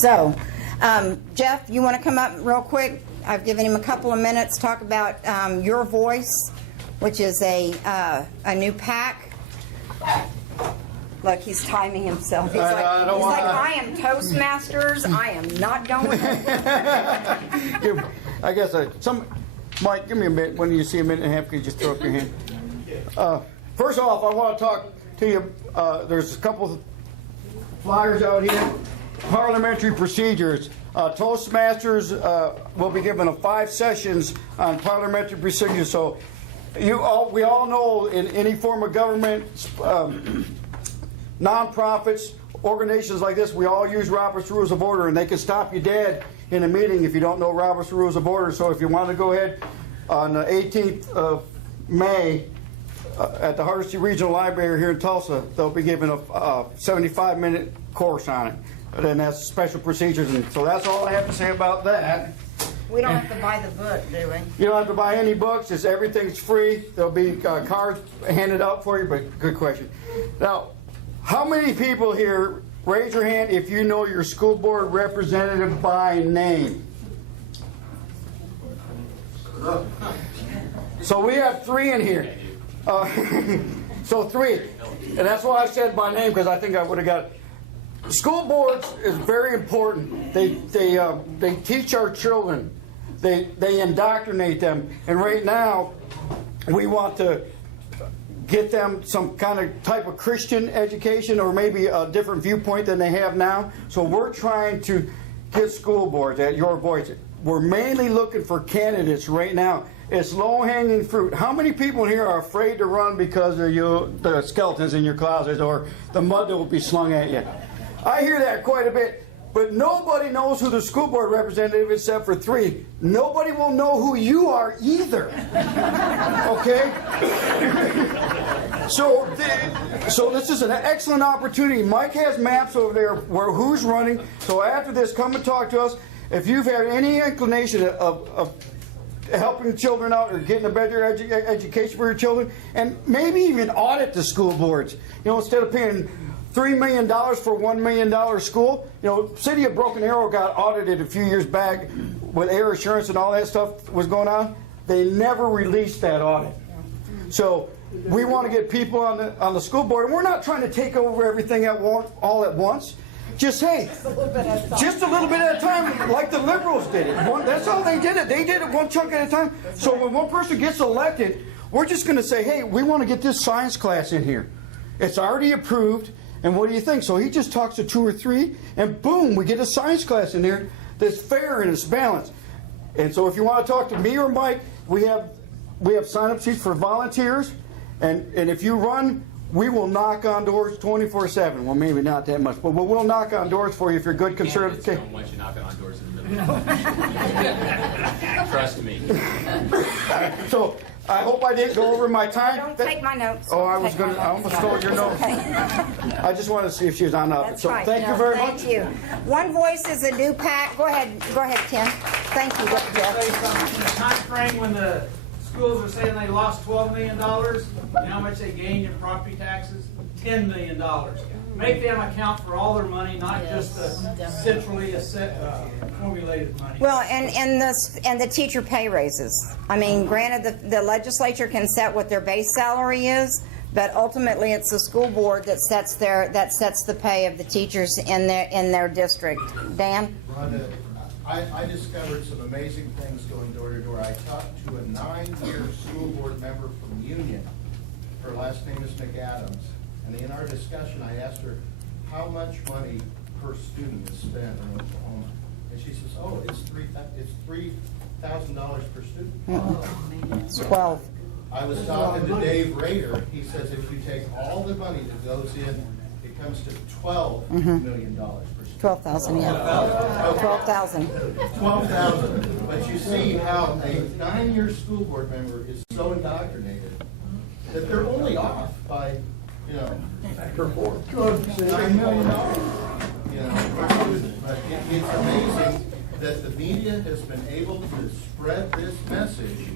So, Jeff, you want to come up real quick? I've given him a couple of minutes to talk about Your Voice, which is a new PAC. Look, he's timing himself. He's like, I am Toastmasters. I am not going. I guess Mike, give me a minute. When you see a minute and a half, can you just throw up your hand? First off, I want to talk to you. There's a couple of flyers out here. Parliamentary procedures. Toastmasters will be given 5 sessions on parliamentary procedures. So we all know in any form of government, nonprofits, organizations like this, we all use Robert's Rules of Order, and they can stop you dead in a meeting if you don't know Robert's Rules of Order. So if you want to go ahead on the 18th of May at the Hardesty Regional Library here in Tulsa, they'll be giving a 75-minute course on it. And then that's special procedures, and so that's all I have to say about that. We don't have to buy the book, do we? You don't have to buy any books. Everything's free. There'll be cards handed out for you, but good question. Now, how many people here, raise your hand if you know your school board representative by name? So we have 3 in here. So 3. And that's why I said by name, because I think I would have got it. School boards is very important. They teach our children. They indoctrinate them. And right now, we want to get them some kind of type of Christian education, or maybe a different viewpoint than they have now. So we're trying to get school boards at Your Voice. We're mainly looking for candidates right now. It's low-hanging fruit. How many people here are afraid to run because of the skeletons in your closet or the mud that will be slung at you? I hear that quite a bit, but nobody knows who the school board representative is except for 3. Nobody will know who you are either. Okay? So this is an excellent opportunity. Mike has maps over there where who's running. So after this, come and talk to us. If you've had any inclination of helping children out or getting a better education for your children, and maybe even audit the school boards. Instead of paying $3 million for $1 million school. City of Broken Arrow got audited a few years back with air assurance and all that stuff was going on. They never released that audit. So we want to get people on the school board, and we're not trying to take over everything all at once. Just just a little bit at a time, like the liberals did it. That's all they did it. They did it one chunk at a time. So when one person gets elected, we're just going to say, hey, we want to get this science class in here. It's already approved. And what do you think? So he just talks to 2 or 3, and boom, we get a science class in there that's fair and it's balanced. And so if you want to talk to me or Mike, we have sign-up sheets for volunteers, and if you run, we will knock on doors 24/7. Well, maybe not that much, but we'll knock on doors for you if you're good conservative. I don't want you knocking on doors in the middle. Trust me. So I hope I didn't go over my time. Don't take my notes. Oh, I almost stole your notes. I just wanted to see if she was on up. That's so right. Thank you very much. Thank you. One Voice is a new PAC. Go ahead, Tim. Thank you, Jeff. In the time frame when the schools are saying they lost $12 million, you know how much they gained in property taxes? $10 million. Make them account for all their money, not just the centrally formulated money. Well, and the teacher pay raises. I mean, granted, the legislature can set what their base salary is, but ultimately it's the school board that sets the pay of the teachers in their district. Dan? Rhonda, I discovered some amazing things going door to door. I talked to a 9-year school board member from Union. Her last name is McAdams. And in our discussion, I asked her how much money per student is spent in Oklahoma. And she says, oh, it's $3,000 per student. It's 12. I was talking to Dave Rader. He says if you take all the money that goes in, it comes to $12 million per student. 12,000, yeah. 12,000. 12,000. But you see how a 9-year school board member is so indoctrinated that they're only off by, per quarter, $9 million. But it's amazing that the media has been able to spread this message,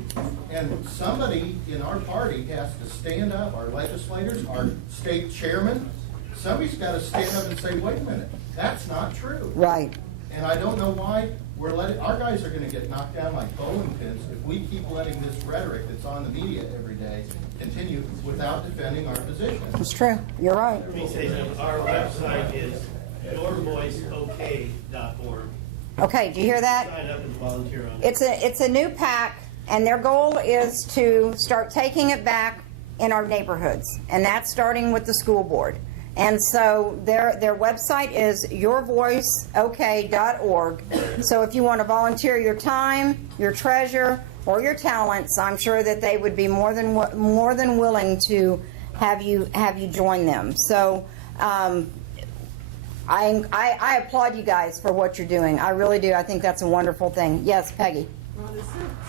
and somebody in our party has to stand up. Our legislators, our state chairman, somebody's got to stand up and say, "Wait a minute, that's not true." Right. And I don't know why our guys are gonna get knocked down like bowling pins if we keep letting this rhetoric that's on the media every day continue without defending our position. It's true. You're right. Let me say something. Our website is yourvoiceok.org. Okay, do you hear that? Sign up and volunteer on it. It's a new PAC, and their goal is to start taking it back in our neighborhoods, and that's starting with the school board. And so their website is yourvoiceok.org. So if you want to volunteer your time, your treasure, or your talents, I'm sure that they would be more than willing to have you join them. So I applaud you guys for what you're doing. I really do. I think that's a wonderful thing. Yes, Peggy. Well,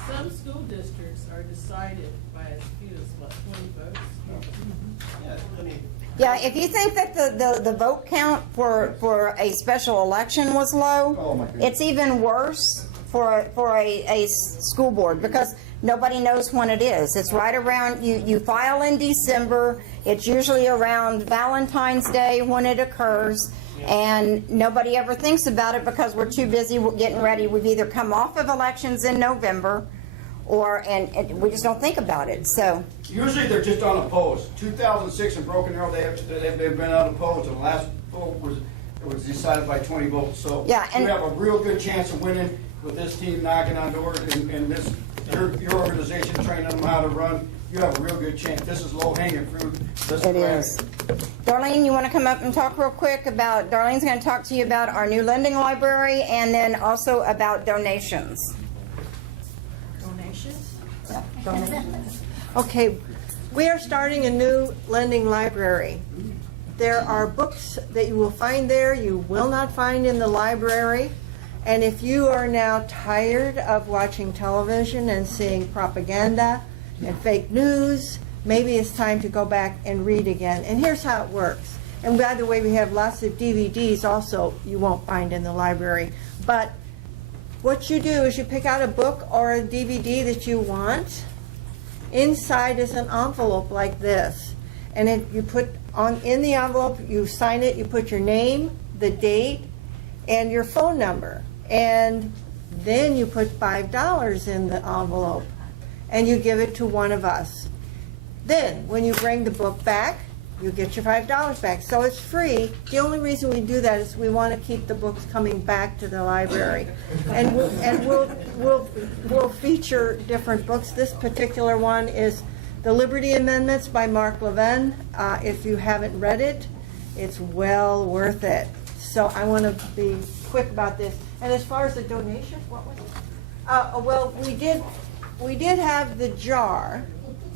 some school districts are decided by as few as, what, 20 votes? Yeah, I mean, Yeah, if you think that the vote count for a special election was low, Oh, my goodness. it's even worse for a school board because nobody knows when it is. It's right around, you file in December, it's usually around Valentine's Day when it occurs, and nobody ever thinks about it because we're too busy getting ready. We've either come off of elections in November and we just don't think about it. So Usually they're just unopposed. 2006 in Broken Arrow, they've been unopposed, and the last vote was decided by 20 votes. So Yeah, and- you have a real good chance of winning with this team knocking on doors and this your organization training them how to run. You have a real good chance. This is low hanging fruit. it is. Darlene, you want to come up and talk real quick about, Darlene's going to talk to you about our new lending library and then also about donations. Donations? Okay, we are starting a new lending library. There are books that you will find there you will not find in the library. And if you are now tired of watching television and seeing propaganda and fake news, maybe it's time to go back and read again. And here's how it works. And by the way, we have lots of DVDs also you won't find in the library. But what you do is you pick out a book or a DVD that you want. Inside is an envelope like this. And you put in the envelope, you sign it, you put your name, the date, and your phone number. And then you put $5 in the envelope and you give it to one of us. Then when you bring the book back, you get your $5 back. So it's free. The only reason we do that is we want to keep the books coming back to the library. And we'll feature different books. This particular one is The Liberty Amendments by Mark Levin. If you haven't read it, it's well worth it. So I want to be quick about this. And as far as the donation, what was it? Well, we did have the jar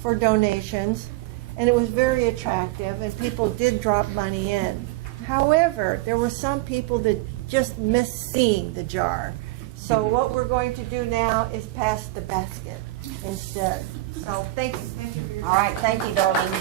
for donations, and it was very attractive, and people did drop money in. However, there were some people that just missed seeing the jar. So what we're going to do now is pass the basket instead. So thank you. Thank you for your time. All right, thank you, Darlene.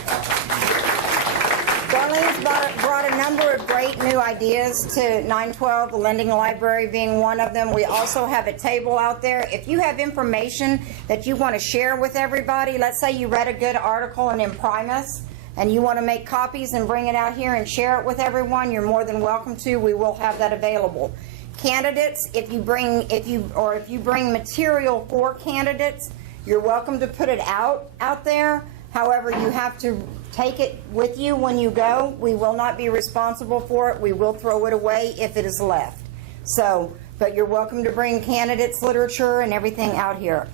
Darlene's brought a number of great new ideas to 912, the lending library being one of them. We also have a table out there. If you have information that you want to share with everybody, let's say you read a good article in Imprimis and you want to make copies and bring it out here and share it with everyone, you're more than welcome to. We will have that available. Candidates, if you bring material for candidates, you're welcome to put it out there. However, you have to take it with you when you go. We will not be responsible for it. We will throw it away if it is left. So, but you're welcome to bring candidates, literature, and everything out here.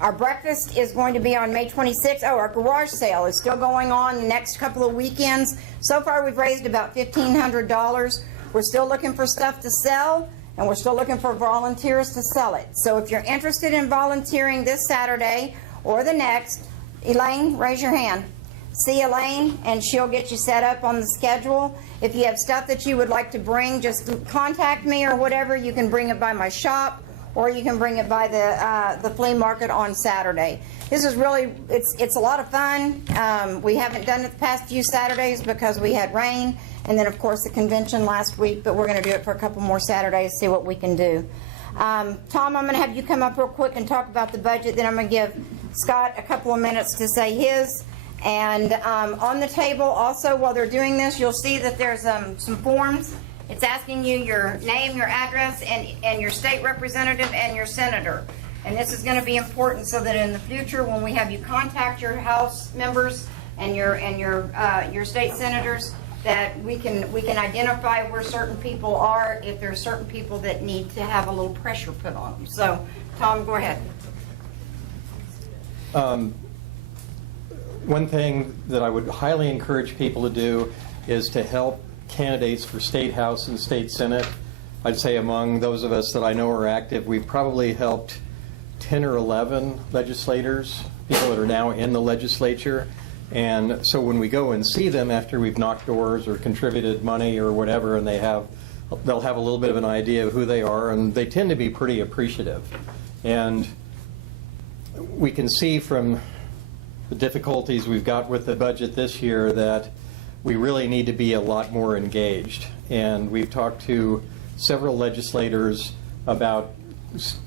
Our breakfast is going to be on May 26th. Oh, our garage sale is still going on the next couple of weekends. So far, we've raised about $1,500. We're still looking for stuff to sell, and we're still looking for volunteers to sell it. So if you're interested in volunteering this Saturday or the next, Elaine, raise your hand. See Elaine, and she'll get you set up on the schedule. If you have stuff that you would like to bring, just contact me or whatever. You can bring it by my shop, or you can bring it by the flea market on Saturday. This is really, it's a lot of fun. We haven't done it the past few Saturdays because we had rain, and then of course the convention last week, but we're going to do it for a couple more Saturdays, see what we can do. Tom, I'm going to have you come up real quick and talk about the budget. Then I'm going to give Scott a couple of minutes to say his. And on the table also, while they're doing this, you'll see that there's some forms It's asking you your name, your address, and your state representative and your senator. And this is going to be important so that in the future, when we have you contact your House members and your state senators, that we can identify where certain people are if there's certain people that need to have a little pressure put on them. So, Tom, go ahead. One thing that I would highly encourage people to do is to help candidates for State House and State Senate. I'd say among those of us that I know are active, we've probably helped 10 or 11 legislators, people that are now in the legislature. And so when we go and see them after we've knocked doors or contributed money or whatever, and they'll have a little bit of an idea of who they are, and they tend to be pretty appreciative. And we can see from the difficulties we've got with the budget this year that we really need to be a lot more engaged. And we've talked to several legislators about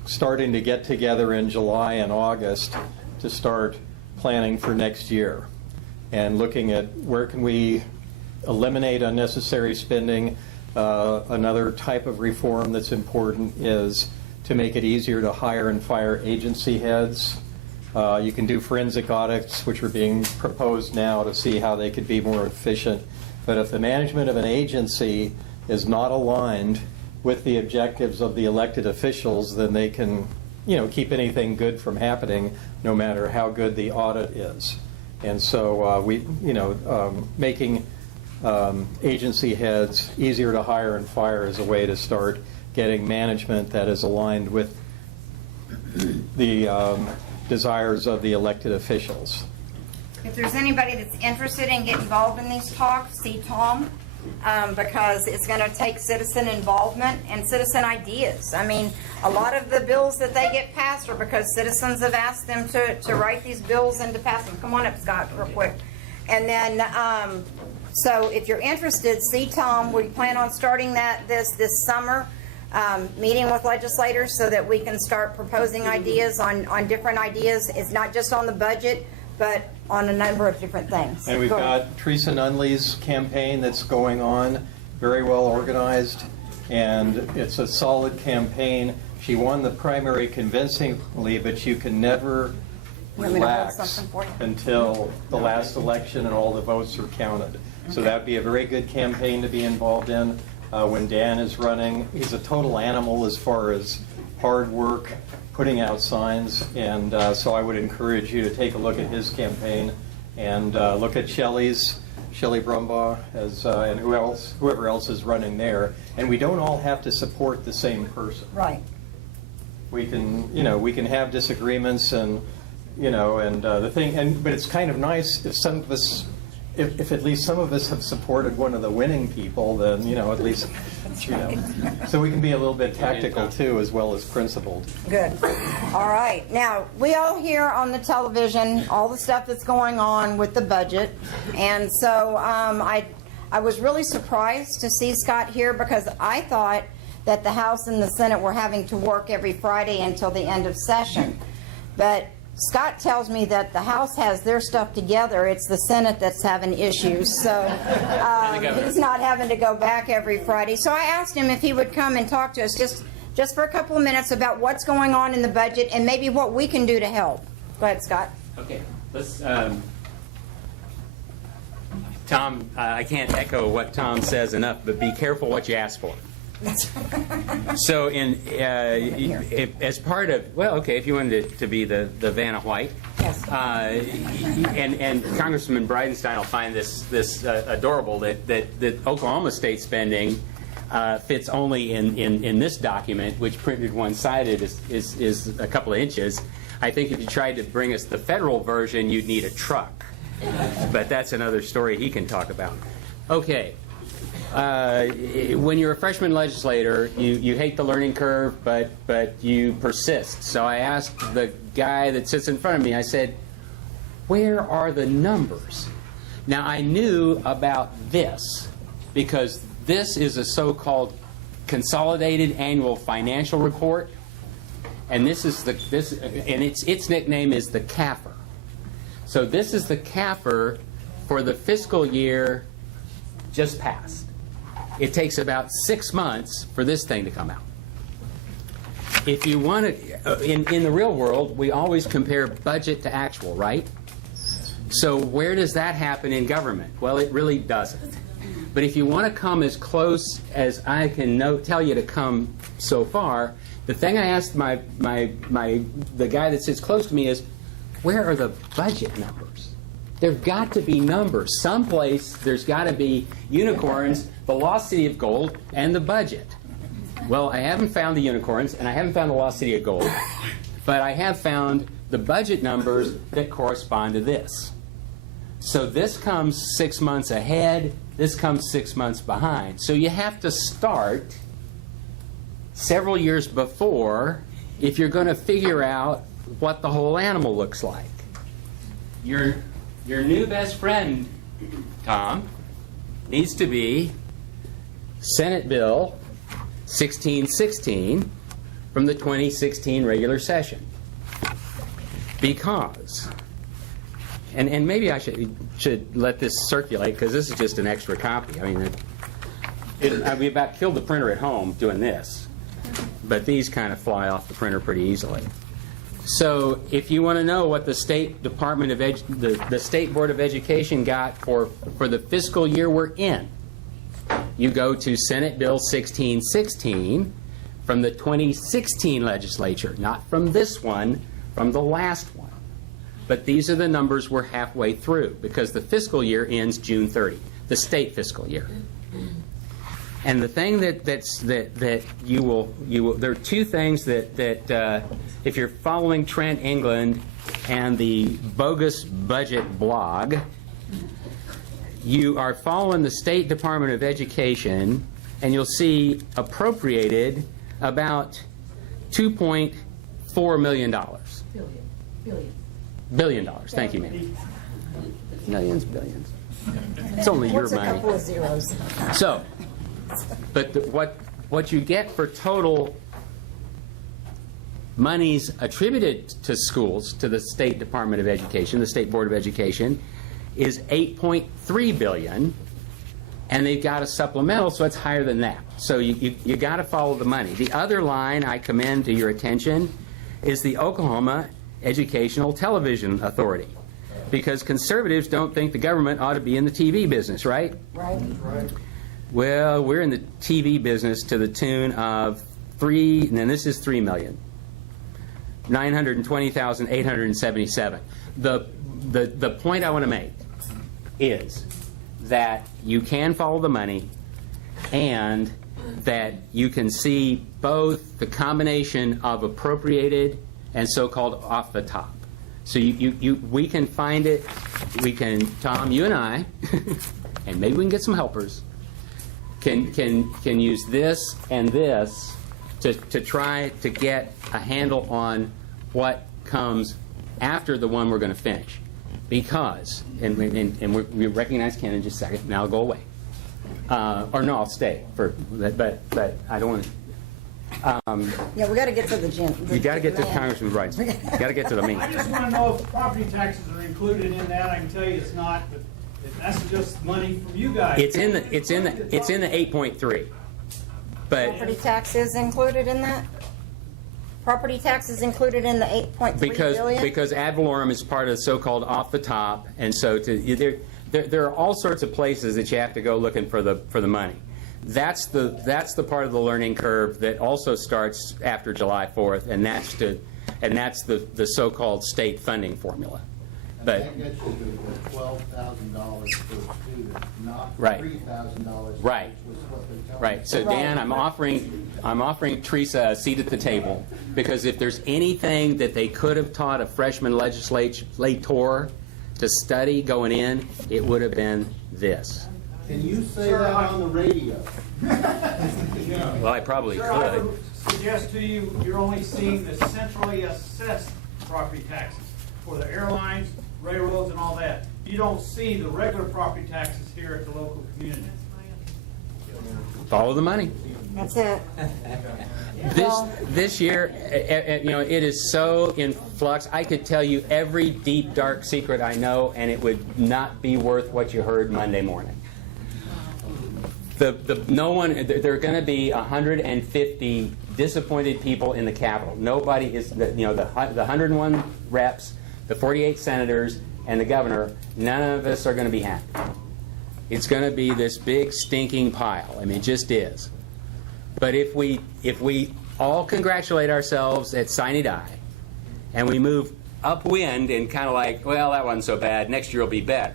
starting to get together in July and August to start planning for next year and looking at where can we eliminate unnecessary spending. Another type of reform that's important is to make it easier to hire and fire agency heads. You can do forensic audits, which are being proposed now to see how they could be more efficient. But if the management of an agency is not aligned with the objectives of the elected officials, then they can, keep anything good from happening, no matter how good the audit is. And so making agency heads easier to hire and fire is a way to start getting management that is aligned with the desires of the elected officials. If there's anybody that's interested in getting involved in these talks, see Tom, because it's going to take citizen involvement and citizen ideas. I mean, a lot of the bills that they get passed are because citizens have asked them to write these bills and to pass them. Come on up, Scott, real quick. And then, so if you're interested, see Tom. We plan on starting this summer. Meeting with legislators so that we can start proposing ideas on different ideas. It's not just on the budget, but on a number of different things. And we've got Teresa Nunley's campaign that's going on, very well organized, and it's a solid campaign. She won the primary convincingly, but you can never relax until the last election and all the votes are counted. So that'd be a very good campaign to be involved in. When Dan is running, he's a total animal as far as hard work, putting out signs, and so I would encourage you to take a look at his campaign and look at Shelley Brumbaugh, and whoever else is running there. And we don't all have to support the same person. Right. We can have disagreements, and but it's kind of nice if some of us. If at least some of us have supported one of the winning people, then, at least, so we can be a little bit tactical too, as well as principled. Good. All right. Now, we all hear on the television all the stuff that's going on with the budget. And so I was really surprised to see Scott here because I thought that the House and the Senate were having to work every Friday until the end of session. But Scott tells me that the House has their stuff together. It's the Senate that's having issues. So he's not having to go back every Friday. So I asked him if he would come and talk to us just for a couple of minutes about what's going on in the budget and maybe what we can do to help. Go ahead, Scott. Okay. Let's. Tom, I can't echo what Tom says enough, but be careful what you ask for. So, as part of, if you wanted to be the Vanna White, yes. And Congressman Bridenstine will find this adorable that Oklahoma state spending fits only in this document, which printed one-sided is a couple of inches. I think if you tried to bring us the federal version, you'd need a truck. But that's another story he can talk about. Okay. When you're a freshman legislator, you hate the learning curve, but you persist. So I asked the guy that sits in front of me, I said, where are the numbers? Now, I knew about this because this is a so-called consolidated annual financial report, and its nickname is the CAFR. So this is the CAFR for the fiscal year just passed. it takes about 6 months for this thing to come out. If you want to, in the real world, we always compare budget to actual, right? So where does that happen in government? Well, it really doesn't. But if you want to come as close as I can tell you to come so far, the thing I asked the guy that sits close to me is, where are the budget numbers? There've got to be numbers. Someplace there's got to be unicorns, the lost city of gold, and the budget. Well, I haven't found the unicorns, and I haven't found the lost city of gold, but I have found the budget numbers that correspond to this. So this comes 6 months ahead, this comes 6 months behind. So you have to start several years before if you're going to figure out what the whole animal looks like. Your new best friend, Tom, needs to be Senate Bill 1616 from the 2016 regular session. Because, and maybe I should let this circulate, because this is just an extra copy. I mean, we about killed the printer at home doing this, but these kind of fly off the printer pretty easily. So if you want to know what the State Department of the State Board of Education got for the fiscal year we're in, you go to Senate Bill 1616 from the 2016 legislature, not from this one, from the last one. But these are the numbers we're halfway through, because the fiscal year ends June 30, the state fiscal year. And the thing that you will there are two things that if you're following Trent England and the Bogus Budget blog, you are following the State Department of Education, and you'll see appropriated about $2.4 million. Billion dollars. Thank you, ma'am. Millions, billions. It's only your What's a money. couple of zeros? So, but what you get for total monies attributed to schools, to the State Department of Education, the State Board of Education, is $8.3 billion, and they've got a supplemental, so it's higher than that. So you got to follow the money. The other line I commend to your attention is the Oklahoma Educational Television Authority, because conservatives don't think the government ought to be in the TV business, right? Right. Well, we're in the TV business to the tune of $3,920,877. The point I want to make is that you can follow the money, and that you can see both the combination of appropriated and so-called off the top. So we can find it. We can, Tom, you and I, and maybe we can get some helpers, can use this and this to try to get a handle on what comes after the one we're going to finish. Because, and we recognize Ken in just a second, now I'll go away. Or no, I'll stay, but I don't want to. Yeah, we got to get to the gym. You got to get to Congressman Bridenstine. You got to get to the meeting. I just want to know if property taxes are included in that. I can tell you it's not, but that's just money from you guys. It's in the 8.3. But Property tax is included in that? Property tax is included in the 8.3 billion? because ad valorem is part of the so-called off the top, and so there are all sorts of places that you have to go looking for the money. That's the part of the learning curve that also starts after July 4th, and that's the so-called state funding formula. But that gets you to $12,000 per student, not Right. $3,000. Right. Which was what they're telling Right. us. So Dan, I'm offering Teresa a seat at the table, because if there's anything that they could have taught a freshman legislator to study going in, it would have been this. Can you say that on the radio? Well, I probably Sir, I could. would suggest to you, you're only seeing the centrally assessed property taxes for the airlines, railroads, and all that. You don't see the regular property taxes here at the local community. Follow the money. That's it. This year, it is so in flux. I could tell you every deep, dark secret I know, and it would not be worth what you heard Monday morning. No one. There are going to be 150 disappointed people in the Capitol. Nobody is. The 101 reps, the 48 senators, and the governor. None of us are going to be happy. It's going to be this big stinking pile. I mean, it just is. But if we all congratulate ourselves at sine die, and we move upwind and kind of like, well, that wasn't so bad. Next year will be better.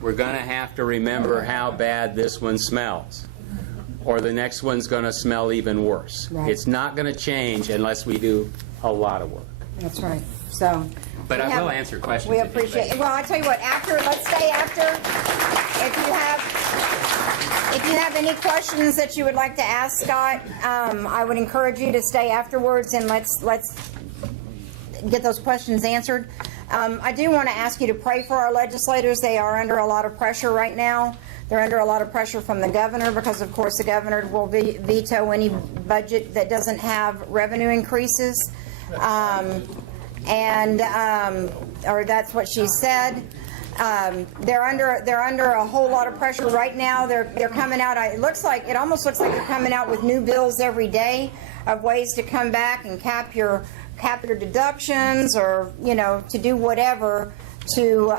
We're going to have to remember how bad this one smells, or the next one's going to smell even worse. Right. It's not going to change unless we do a lot of work. That's right. So. But I will answer questions. We if you appreciate it. think. Well, I tell you what, let's stay after. If you have any questions that you would like to ask Scott, I would encourage you to stay afterwards and let's get those questions answered. I do want to ask you to pray for our legislators. They are under a lot of pressure right now. They're under a lot of pressure from the governor because, of course, the governor will veto any budget that doesn't have revenue increases. Or that's what she said. They're under a whole lot of pressure right now. They're coming out. It almost looks like they're coming out with new bills every day of ways to come back and cap your deductions, or to do whatever to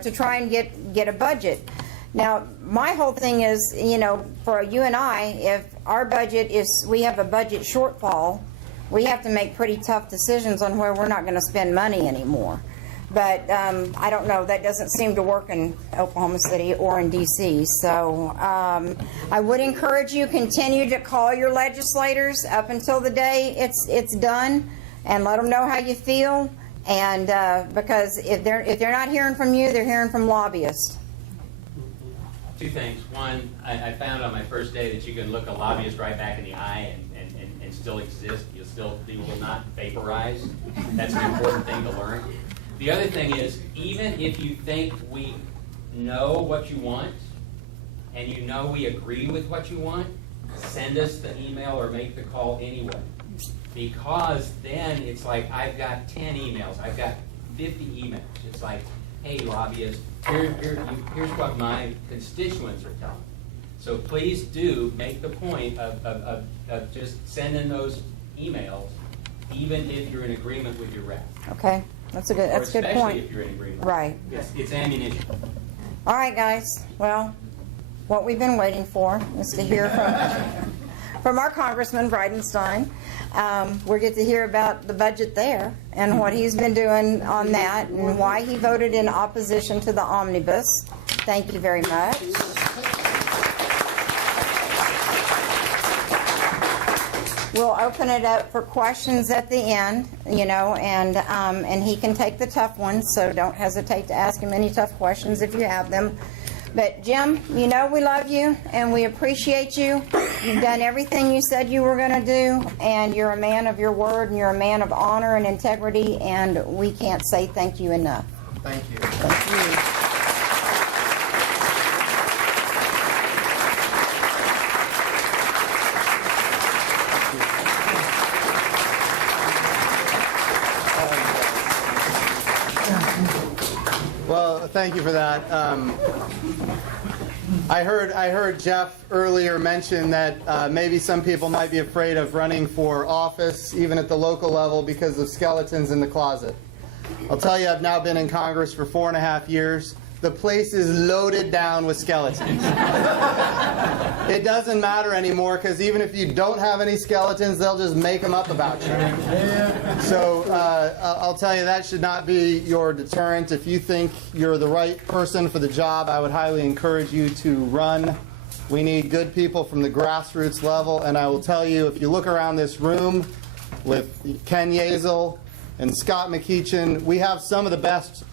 to try and get a budget. Now, my whole thing is, for you and I, if our budget we have a budget shortfall, we have to make pretty tough decisions on where we're not going to spend money anymore. But I don't know. That doesn't seem to work in Oklahoma City or in D.C. So I would encourage you continue to call your legislators up until the day it's done, and let them know how you feel. And because if they're not hearing from you, they're hearing from lobbyists. Two things. One, I found on my first day that you can look a lobbyist right back in the eye and still exist. You will not vaporize. That's an important thing to learn. The other thing is, even if you think we know what you want, and we agree with what you want, send us the email or make the call anyway. Because then it's like, I've got 10 emails, I've got 50 emails. It's like, hey, lobbyist, here's what my constituents are telling me. So please do make the point of just sending those emails, even if you're in agreement with your rep. Okay, that's a good point. Especially if you're in agreement. Right. It's ammunition. All right, guys. Well, what we've been waiting for is to hear from our Congressman Bridenstine. We get to hear about the budget there and what he's been doing on that and why he voted in opposition to the omnibus. Thank you very much. We'll open it up for questions at the end, and he can take the tough ones, so don't hesitate to ask him any tough questions if you have them. But Jim, we love you and we appreciate you. You've done everything you said you were going to do, and you're a man of your word, and you're a man of honor and integrity, and we can't say thank you enough. Thank you. Thank you. Well, thank you for that. I heard Jeff earlier mention that maybe some people might be afraid of running for office, even at the local level, because of skeletons in the closet. I'll tell you, I've now been in Congress for 4.5 years. The place is loaded down with skeletons. It doesn't matter anymore, because even if you don't have any skeletons, they'll just make them up about you. So I'll tell you, that should not be your deterrent. If you think you're the right person for the job, I would highly encourage you to run. We need good people from the grassroots level, and I will tell you, if you look around this room with Ken Yazel and Scott McEachin, we have some of the best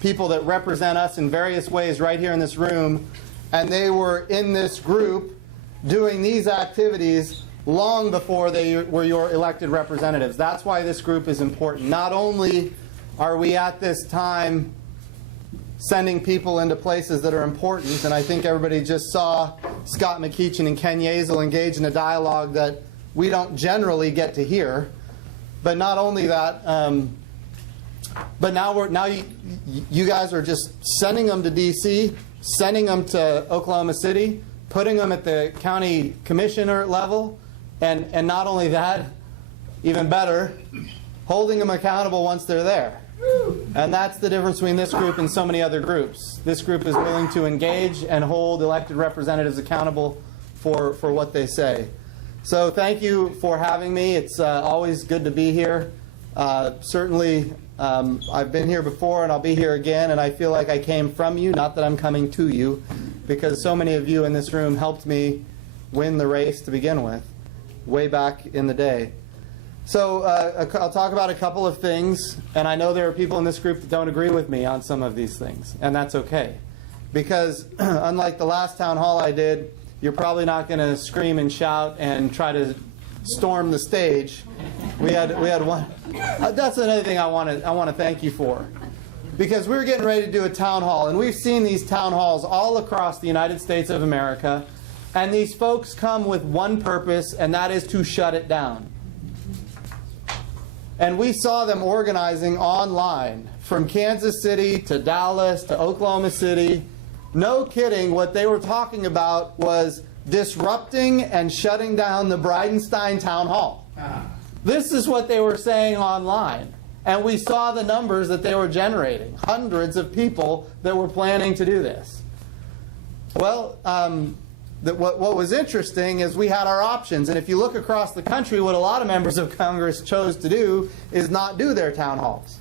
people that represent us in various ways right here in this room, and they were in this group doing these activities long before they were your elected representatives. That's why this group is important. Not only are we at this time sending people into places that are important, and I think everybody just saw Scott McEachin and Ken Yazel engage in a dialogue that we don't generally get to hear, but not only that, But now you guys are just sending them to D.C., sending them to Oklahoma City, putting them at the county commissioner level, and not only that, even better, holding them accountable once they're there. And that's the difference between this group and so many other groups. This group is willing to engage and hold elected representatives accountable for what they say. So thank you for having me. It's always good to be here. Certainly, I've been here before and I'll be here again, and I feel like I came from you, not that I'm coming to you, because so many of you in this room helped me win the race to begin with, way back in the day. So I'll talk about a couple of things, and I know there are people in this group that don't agree with me on some of these things, and that's okay. Because unlike the last town hall I did, you're probably not going to scream and shout and try to storm the stage. We had one. That's another thing I want to thank you for, because we were getting ready to do a town hall, and we've seen these town halls all across the United States of America, and these folks come with one purpose, and that is to shut it down. And we saw them organizing online from Kansas City to Dallas to Oklahoma City. No kidding, what they were talking about was disrupting and shutting down the Bridenstine Town Hall. This is what they were saying online. And we saw the numbers that they were generating. Hundreds of people that were planning to do this. Well, what was interesting is we had our options. And if you look across the country, what a lot of members of Congress chose to do is not do their town halls.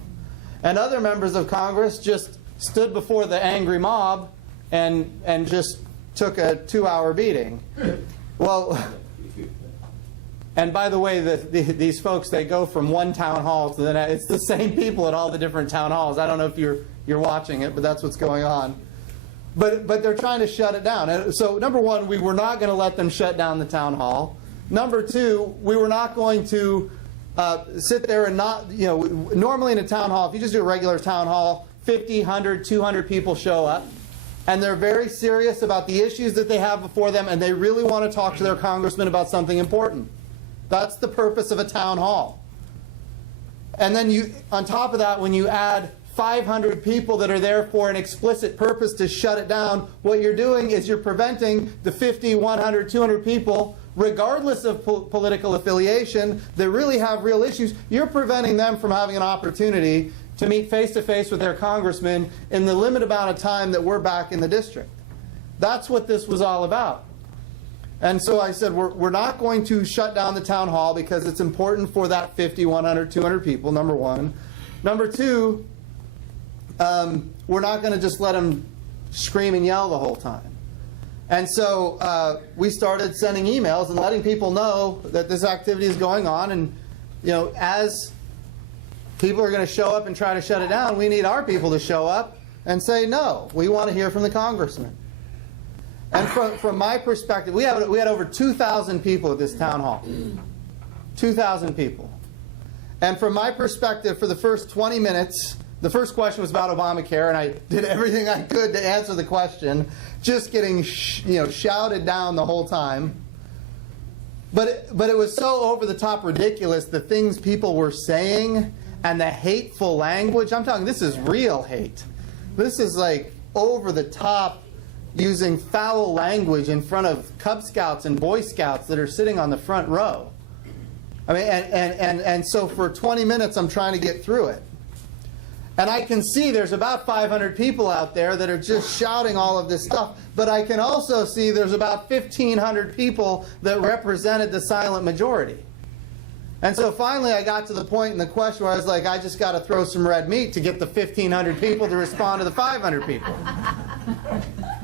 And other members of Congress just stood before the angry mob and just took a 2-hour beating. Well, and by the way, these folks, they go from one town hall to the next. It's the same people at all the different town halls. I don't know if you're watching it, but that's what's going on. But they're trying to shut it down. And so number one, we were not going to let them shut down the town hall. Number two, we were not going to sit there and not, normally in a town hall, if you just do a regular town hall, 50, 100, 200 people show up. And they're very serious about the issues that they have before them, and they really want to talk to their congressman about something important. That's the purpose of a town hall. And then on top of that, when you add 500 people that are there for an explicit purpose to shut it down, what you're doing is you're preventing the 50, 100, 200 people, regardless of political affiliation, that really have real issues. You're preventing them from having an opportunity to meet face-to-face with their congressman in the limited amount of time that we're back in the district. That's what this was all about. And so I said, we're not going to shut down the town hall because it's important for that 50, 100, 200 people, number one. Number two, we're not going to just let them scream and yell the whole time. And so we started sending emails and letting people know that this activity is going on. And, as people are going to show up and try to shut it down, we need our people to show up and say, no, we want to hear from the congressman. And from my perspective, we had over 2,000 people at this town hall. 2,000 people. And from my perspective, for the first 20 minutes, the first question was about Obamacare, and I did everything I could to answer the question, just getting shouted down the whole time. But it was so over-the-top ridiculous, the things people were saying and the hateful language. I'm talking, this is real hate. This is like over-the-top, using foul language in front of Cub Scouts and Boy Scouts that are sitting on the front row. I mean, and so for 20 minutes I'm trying to get through it. And I can see there's about 500 people out there that are just shouting all of this stuff. But I can also see there's about 1,500 people that represented the silent majority. And so finally I got to the point in the question where I was like, I just got to throw some red meat to get the 1,500 people to respond to the 500 people.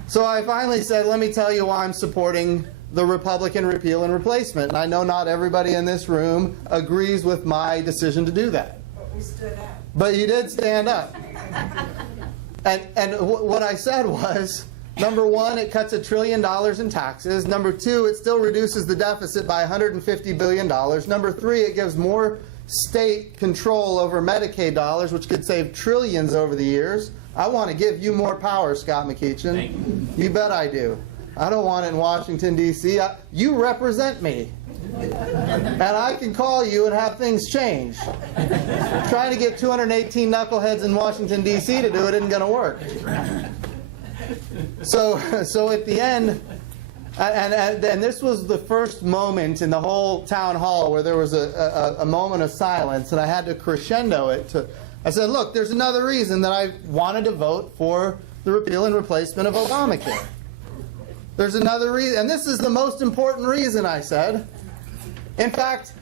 So I finally said, let me tell you why I'm supporting the Republican repeal and replacement. And I know not everybody in this room agrees with my decision to do that. But we stood up. But you did stand up. And what I said was, number one, it cuts $1 trillion in taxes. Number two, it still reduces the deficit by $150 billion. Number three, it gives more state control over Medicaid dollars, which could save trillions over the years. I want to give you more power, Scott McEachin. You bet I do. I don't want it in Washington, D.C. You represent me. And I can call you and have things change. Trying to get 218 knuckleheads in Washington, D.C. to do it isn't going to work. So at the end, and this was the first moment in the whole town hall where there was a moment of silence, and I had to crescendo it. I said, look, there's another reason that I wanted to vote for the repeal and replacement of Obamacare. There's another reason, and this is the most important reason, I said. In fact,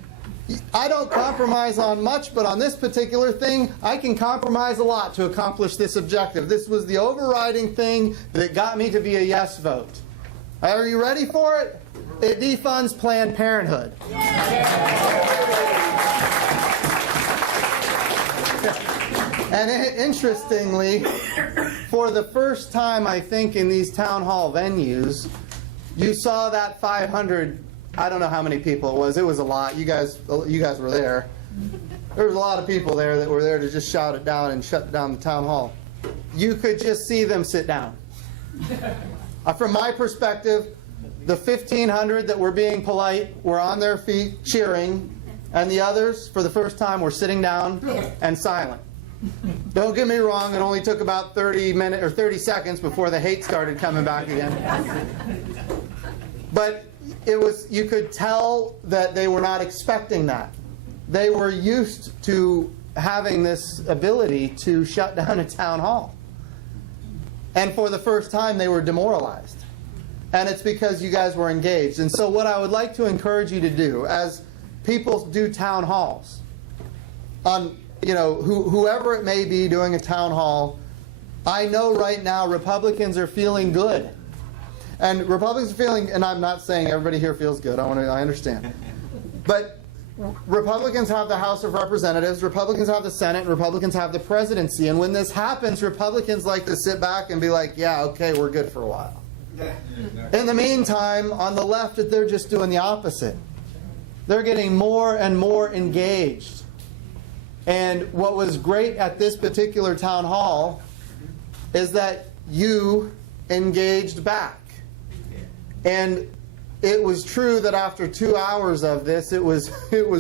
I don't compromise on much, but on this particular thing, I can compromise a lot to accomplish this objective. This was the overriding thing that got me to be a yes vote. Are you ready for it? It defunds Planned Parenthood. And interestingly, for the first time, I think, in these town hall venues, you saw that 500, I don't know how many people it was. It was a lot. You guys were there. There was a lot of people there that were there to just shout it down and shut down the town hall. You could just see them sit down. From my perspective, the 1,500 that were being polite were on their feet cheering, and the others, for the first time, were sitting down and silent. Don't get me wrong, it only took about 30 seconds before the hate started coming back again. But you could tell that they were not expecting that. They were used to having this ability to shut down a town hall. And for the first time, they were demoralized. And it's because you guys were engaged. And so what I would like to encourage you to do, as people do town halls, on whoever it may be doing a town hall, I know right now Republicans are feeling good. And Republicans are feeling, and I'm not saying everybody here feels good, I understand. But Republicans have the House of Representatives, Republicans have the Senate, and Republicans have the presidency. And when this happens, Republicans like to sit back and be like, yeah, okay, we're good for a while. In the meantime, on the left, they're just doing the opposite. They're getting more and more engaged. And what was great at this particular town hall is that you engaged back. And it was true that after 2 hours of this, it was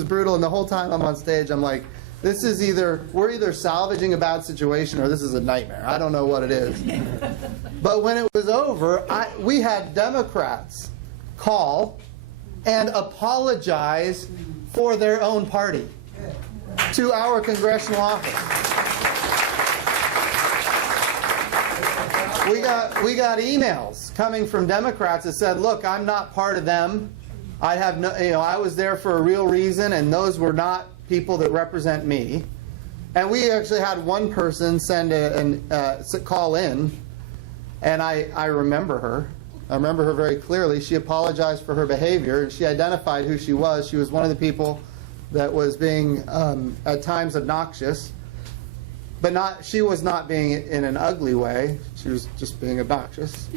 brutal. And the whole time I'm on stage, I'm like, we're either salvaging a bad situation or this is a nightmare. I don't know what it is. But when it was over, we had Democrats call and apologize for their own party to our congressional office. We got emails coming from Democrats that said, look, I'm not part of them. I was there for a real reason, and those were not people that represent me. And we actually had one person send call in, and I remember her. I remember her very clearly. She apologized for her behavior. She identified who she was. She was one of the people that was being at times obnoxious, but she was not being in an ugly way. She was just being obnoxious.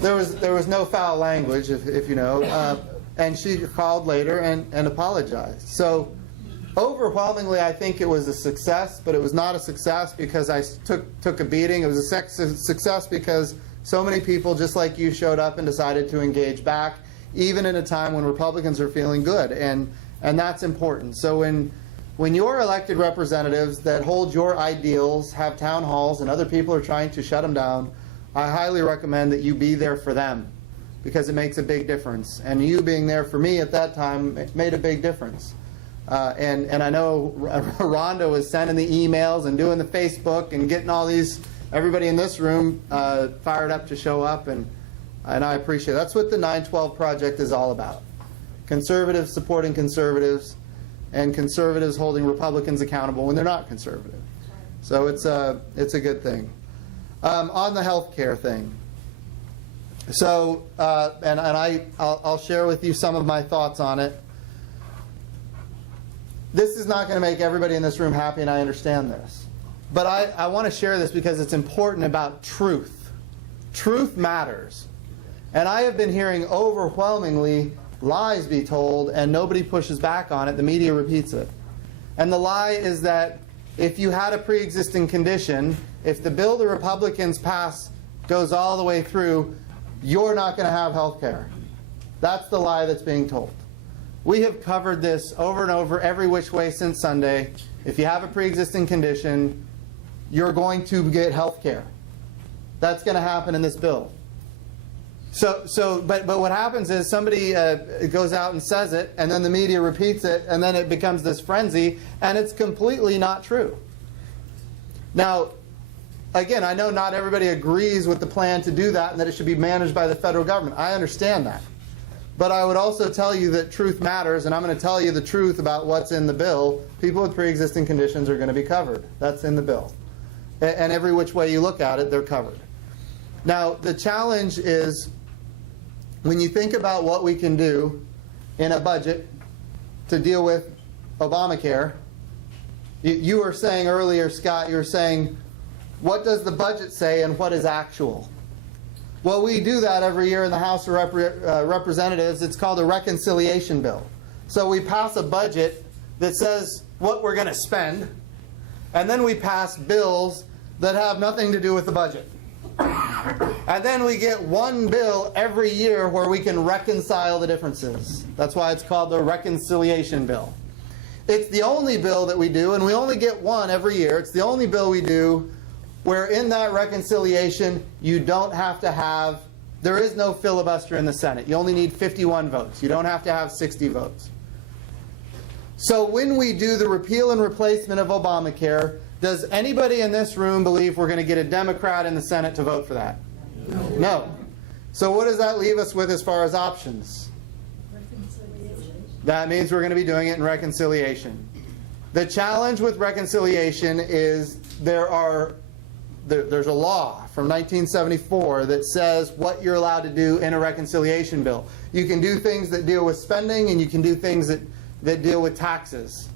There was no foul language, if you know. And she called later and apologized. So overwhelmingly, I think it was a success, but it was not a success because I took a beating. It was a success because so many people, just like you, showed up and decided to engage back, even in a time when Republicans are feeling good. And that's important. So when your elected representatives that hold your ideals have town halls and other people are trying to shut them down, I highly recommend that you be there for them, because it makes a big difference. And you being there for me at that time made a big difference. And I know Rhonda was sending the emails and doing the Facebook and getting everybody in this room fired up to show up, and I appreciate it. That's what the 9/12 project is all about. Conservatives supporting conservatives, and conservatives holding Republicans accountable when they're not conservative. So it's a good thing. On the health care thing. So, I'll share with you some of my thoughts on it. This is not going to make everybody in this room happy, and I understand this. But I want to share this because it's important about truth. Truth matters. And I have been hearing overwhelmingly lies be told, and nobody pushes back on it. The media repeats it. And the lie is that if you had a pre-existing condition, if the bill the Republicans pass goes all the way through, you're not going to have health care. That's the lie that's being told. We have covered this over and over every which way since Sunday. If you have a pre-existing condition, you're going to get health care. That's going to happen in this bill. But what happens is somebody goes out and says it, and then the media repeats it, and then it becomes this frenzy, and it's completely not true. Now, again, I know not everybody agrees with the plan to do that and that it should be managed by the federal government. I understand that. But I would also tell you that truth matters, and I'm going to tell you the truth about what's in the bill. People with pre-existing conditions are going to be covered. That's in the bill. And every which way you look at it, they're covered. Now, the challenge is, when you think about what we can do in a budget to deal with Obamacare, you were saying earlier, Scott, you were saying, what does the budget say and what is actual? Well, we do that every year in the House of Representatives. It's called a reconciliation bill. So we pass a budget that says what we're going to spend, and then we pass bills that have nothing to do with the budget. And then we get one bill every year where we can reconcile the differences. That's why it's called the reconciliation bill. It's the only bill that we do, and we only get one every year. It's the only bill we do where in that reconciliation you don't have to have, there is no filibuster in the Senate. You only need 51 votes. You don't have to have 60 votes. So when we do the repeal and replacement of Obamacare, does anybody in this room believe we're going to get a Democrat in the Senate to vote for that? No. So what does that leave us with as far as options? That means we're going to be doing it in reconciliation. The challenge with reconciliation is there's a law from 1974 that says what you're allowed to do in a reconciliation bill. You can do things that deal with spending, and you can do things that deal with taxes.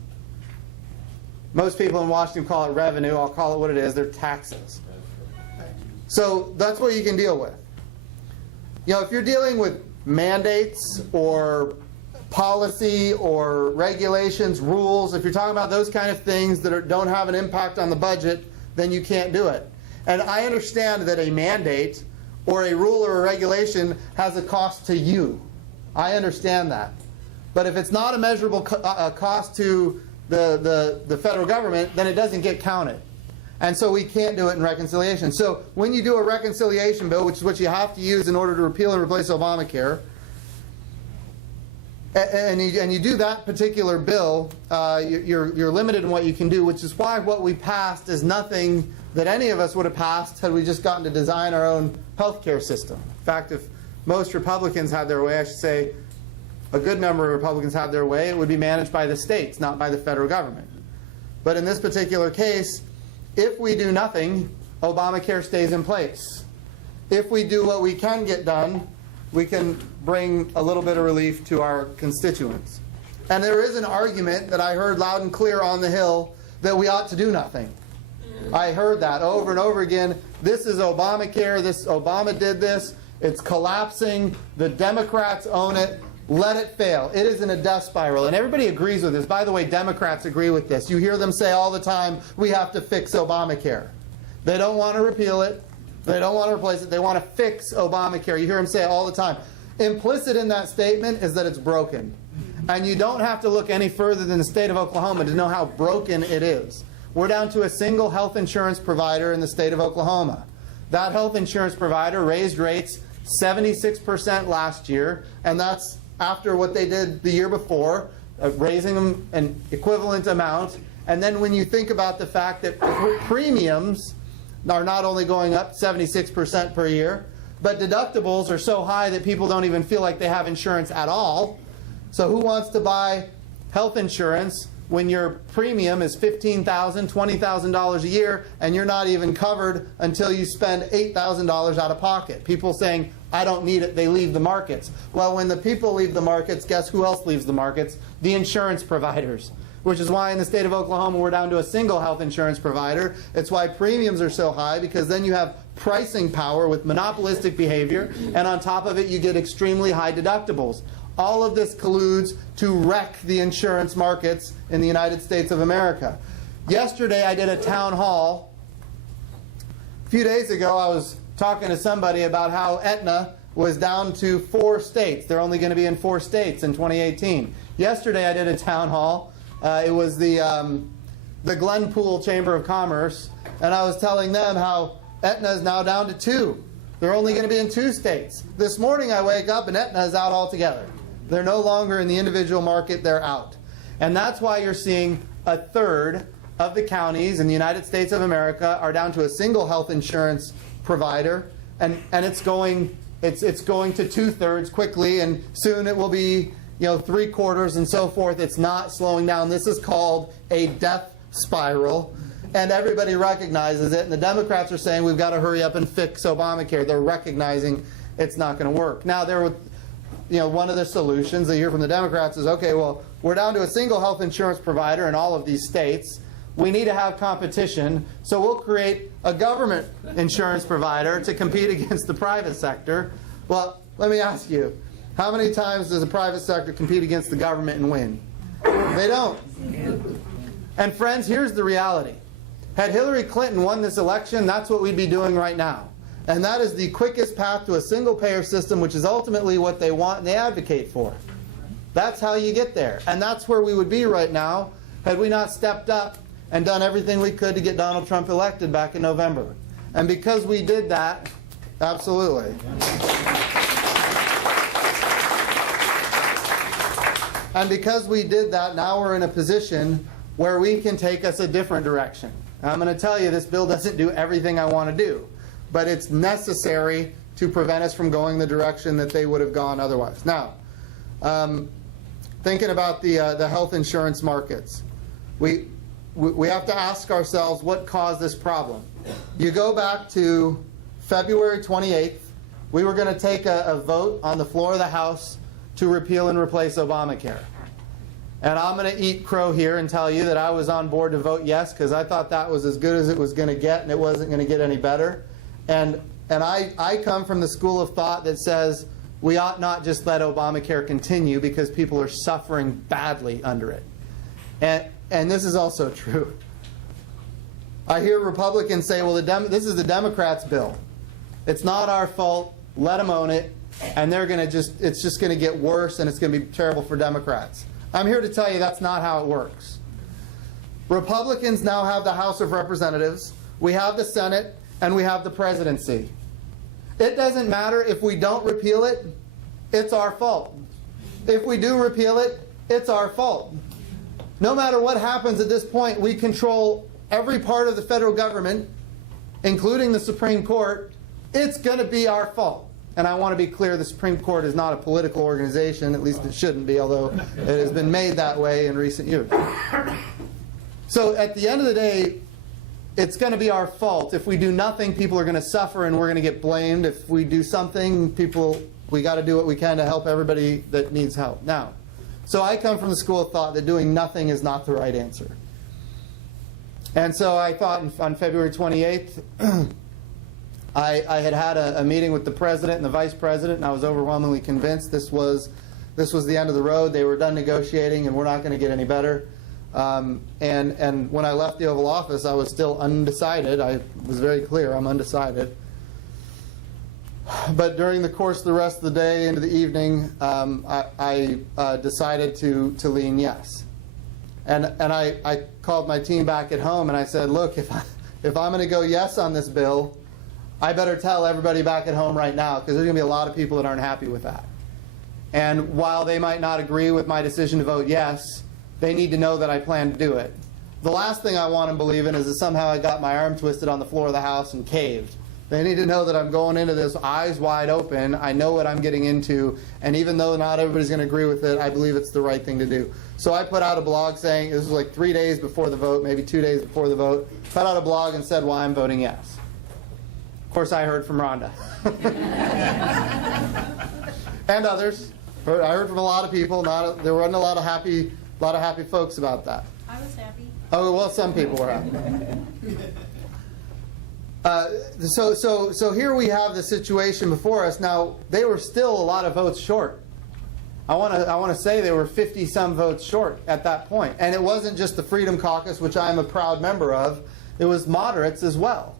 Most people in Washington call it revenue. I'll call it what it is. They're taxes. So that's what you can deal with. You know, if you're dealing with mandates or policy or regulations, rules, if you're talking about those kind of things that don't have an impact on the budget, then you can't do it. And I understand that a mandate or a rule or a regulation has a cost to you. I understand that. But if it's not a measurable cost to the federal government, then it doesn't get counted. And so we can't do it in reconciliation. So when you do a reconciliation bill, which is what you have to use in order to repeal and replace Obamacare, and you do that particular bill, you're limited in what you can do, which is why what we passed is nothing that any of us would have passed had we just gotten to design our own health care system. In fact, if most Republicans had their way, I should say a good number of Republicans had their way, it would be managed by the states, not by the federal government. But in this particular case, if we do nothing, Obamacare stays in place. If we do what we can get done, we can bring a little bit of relief to our constituents. And there is an argument that I heard loud and clear on the Hill that we ought to do nothing. I heard that over and over again. This is Obamacare. Obama did this. It's collapsing. The Democrats own it. Let it fail. It is in a death spiral. And everybody agrees with this. By the way, Democrats agree with this. You hear them say all the time, we have to fix Obamacare. They don't want to repeal it. They don't want to replace it. They want to fix Obamacare. You hear them say it all the time. Implicit in that statement is that it's broken. And you don't have to look any further than the state of Oklahoma to know how broken it is. We're down to a single health insurance provider in the state of Oklahoma. That health insurance provider raised rates 76% last year, and that's after what they did the year before, raising them an equivalent amount. And then when you think about the fact that premiums are not only going up 76% per year, but deductibles are so high that people don't even feel like they have insurance at all. So who wants to buy health insurance when your premium is $15,000, $20,000 a year, and you're not even covered until you spend $8,000 out of pocket? People saying, I don't need it, they leave the markets. Well, when the people leave the markets, guess who else leaves the markets? The insurance providers. Which is why in the state of Oklahoma we're down to a single health insurance provider. It's why premiums are so high, because then you have pricing power with monopolistic behavior, and on top of it you get extremely high deductibles. All of this colludes to wreck the insurance markets in the United States of America. Yesterday I did a town hall. A few days ago I was talking to somebody about how Aetna was down to 4 states. They're only going to be in 4 states in 2018. Yesterday I did a town hall. It was the Glenpool Chamber of Commerce, and I was telling them how Aetna is now down to 2. They're only going to be in 2 states. This morning I wake up and Aetna is out altogether. They're no longer in the individual market, they're out. And that's why you're seeing a third of the counties in the United States of America are down to a single health insurance provider, and it's going to 2/3 quickly, and soon it will be 3/4 and so forth. It's not slowing down. This is called a death spiral, and everybody recognizes it. And the Democrats are saying we've got to hurry up and fix Obamacare. They're recognizing it's not going to work. Now one of the solutions they hear from the Democrats is, okay, well, we're down to a single health insurance provider in all of these states. We need to have competition, so we'll create a government insurance provider to compete against the private sector. Well, let me ask you, how many times does the private sector compete against the government and win? They don't. And friends, here's the reality. Had Hillary Clinton won this election, that's what we'd be doing right now. And that is the quickest path to a single-payer system, which is ultimately what they want and they advocate for. That's how you get there. And that's where we would be right now had we not stepped up and done everything we could to get Donald Trump elected back in November. And because we did that, absolutely. And because we did that, now we're in a position where we can take us a different direction. And I'm going to tell you, this bill doesn't do everything I want to do, but it's necessary to prevent us from going the direction that they would have gone otherwise. Now, thinking about the health insurance markets, we have to ask ourselves what caused this problem. You go back to February 28th, we were going to take a vote on the floor of the House to repeal and replace Obamacare. And I'm going to eat crow here and tell you that I was on board to vote yes, because I thought that was as good as it was going to get, and it wasn't going to get any better. And I come from the school of thought that says we ought not just let Obamacare continue because people are suffering badly under it. And this is also true. I hear Republicans say, well, this is the Democrats' bill. It's not our fault. Let them own it. And it's just going to get worse, and it's going to be terrible for Democrats. I'm here to tell you that's not how it works. Republicans now have the House of Representatives, we have the Senate, and we have the presidency. It doesn't matter if we don't repeal it, it's our fault. If we do repeal it, it's our fault. No matter what happens at this point, we control every part of the federal government, including the Supreme Court. It's going to be our fault. And I want to be clear, the Supreme Court is not a political organization, at least it shouldn't be, although it has been made that way in recent years. So at the end of the day, it's going to be our fault. If we do nothing, people are going to suffer and we're going to get blamed. If we do something, we got to do what we can to help everybody that needs help. Now, so I come from the school of thought that doing nothing is not the right answer. And so I thought on February 28th, I had a meeting with the president and the vice president, and I was overwhelmingly convinced this was the end of the road. They were done negotiating, and we're not going to get any better. And when I left the Oval Office, I was still undecided. I was very clear, I'm undecided. But during the course of the rest of the day into the evening, I decided to lean yes. And I called my team back at home, and I said, look, if I'm going to go yes on this bill, I better tell everybody back at home right now, because there's going to be a lot of people that aren't happy with that. And while they might not agree with my decision to vote yes, they need to know that I plan to do it. The last thing I want them to believe in is that somehow I got my arm twisted on the floor of the House and caved. They need to know that I'm going into this eyes wide open. I know what I'm getting into, and even though not everybody's going to agree with it, I believe it's the right thing to do. So I put out a blog saying, this was like 3 days before the vote, maybe 2 days before the vote, put out a blog and said why I'm voting yes. Of course, I heard from Rhonda. And others. I heard from a lot of people. There weren't a lot of happy folks about that. I was happy. Oh, well, some people were happy. So here we have the situation before us. Now, they were still a lot of votes short. I want to say they were 50-some votes short at that point. And it wasn't just the Freedom Caucus, which I'm a proud member of. It was moderates as well.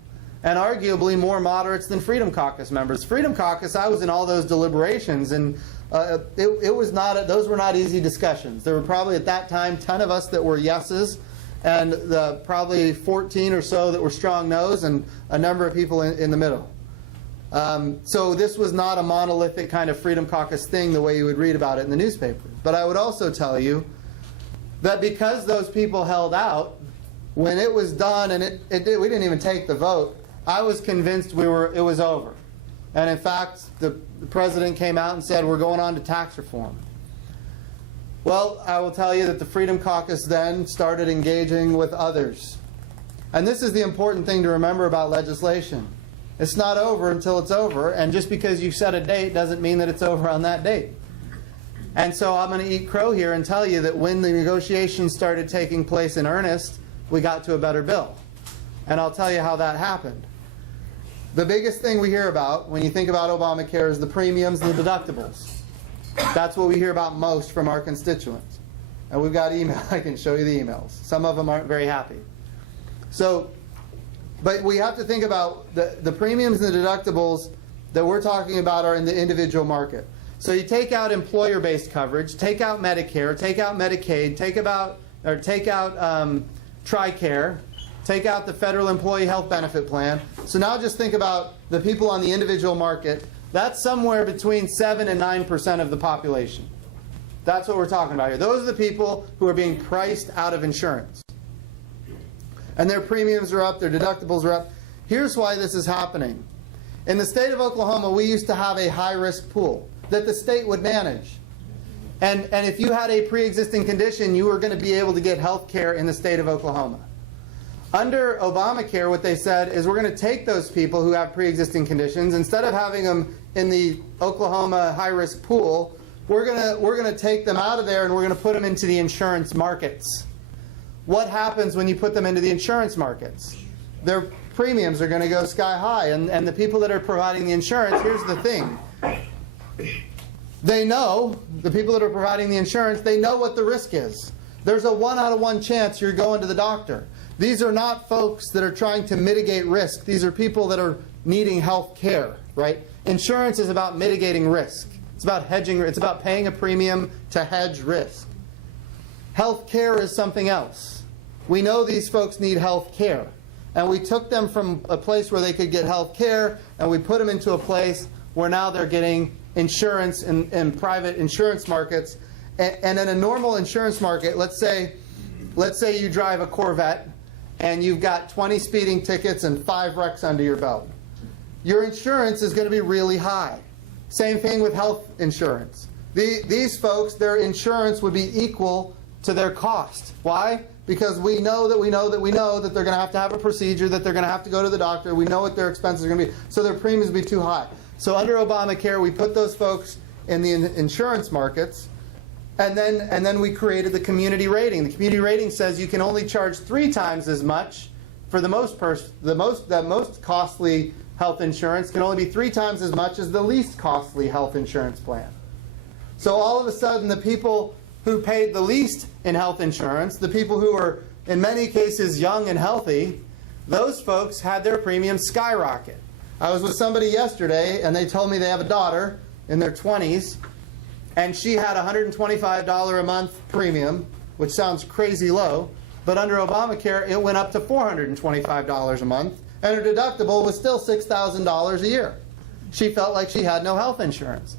and arguably more moderates than Freedom Caucus members. Freedom Caucus, I was in all those deliberations, and those were not easy discussions. There were probably at that time 10 of us that were yeses, and probably 14 or so that were strong no's, and a number of people in the middle. So this was not a monolithic kind of Freedom Caucus thing the way you would read about it in the newspaper. But I would also tell you that because those people held out, when it was done and we didn't even take the vote, I was convinced it was over. And in fact, the president came out and said, we're going on to tax reform. Well, I will tell you that the Freedom Caucus then started engaging with others. And this is the important thing to remember about legislation. It's not over until it's over, and just because you set a date doesn't mean that it's over on that date. And so I'm going to eat crow here and tell you that when the negotiations started taking place in earnest, we got to a better bill. And I'll tell you how that happened. The biggest thing we hear about when you think about Obamacare is the premiums and the deductibles. That's what we hear about most from our constituents. And we've got email. I can show you the emails. Some of them aren't very happy. But we have to think about the premiums and the deductibles that we're talking about are in the individual market. So you take out employer-based coverage, take out Medicare, take out Medicaid, take out TRICARE, take out the Federal Employee Health Benefit Plan. So now just think about the people on the individual market. That's somewhere between 7 and 9% of the population. That's what we're talking about here. Those are the people who are being priced out of insurance. And their premiums are up, their deductibles are up. Here's why this is happening. In the state of Oklahoma, we used to have a high-risk pool that the state would manage. And if you had a pre-existing condition, you were going to be able to get health care in the state of Oklahoma. Under Obamacare, what they said is we're going to take those people who have pre-existing conditions, instead of having them in the Oklahoma high-risk pool, we're going to take them out of there and we're going to put them into the insurance markets. What happens when you put them into the insurance markets? Their premiums are going to go sky high, and the people that are providing the insurance, here's the thing. They know, the people that are providing the insurance, they know what the risk is. There's a 1 out of 1 chance you're going to the doctor. These are not folks that are trying to mitigate risk. These are people that are needing health care, right? Insurance is about mitigating risk. It's about hedging. It's about paying a premium to hedge risk. Health care is something else. We know these folks need health care. And we took them from a place where they could get health care, and we put them into a place where now they're getting insurance in private insurance markets. And in a normal insurance market, let's say you drive a Corvette and you've got 20 speeding tickets and 5 wrecks under your belt. Your insurance is going to be really high. Same thing with health insurance. These folks, their insurance would be equal to their cost. Why? Because we know that they're going to have a procedure, that they're going to have to go to the doctor. We know what their expenses are going to be. So their premiums will be too high. So under Obamacare, we put those folks in the insurance markets, and then we created the community rating. The community rating says you can only charge 3 times as much for the most costly health insurance can only be 3 times as much as the least costly health insurance plan. So all of a sudden, the people who paid the least in health insurance, the people who are in many cases young and healthy, those folks had their premiums skyrocket. I was with somebody yesterday, and they told me they have a daughter in their 20s, and she had a $125 a month premium, which sounds crazy low, but under Obamacare, it went up to $425 a month, and her deductible was still $6,000 a year. She felt like she had no health insurance.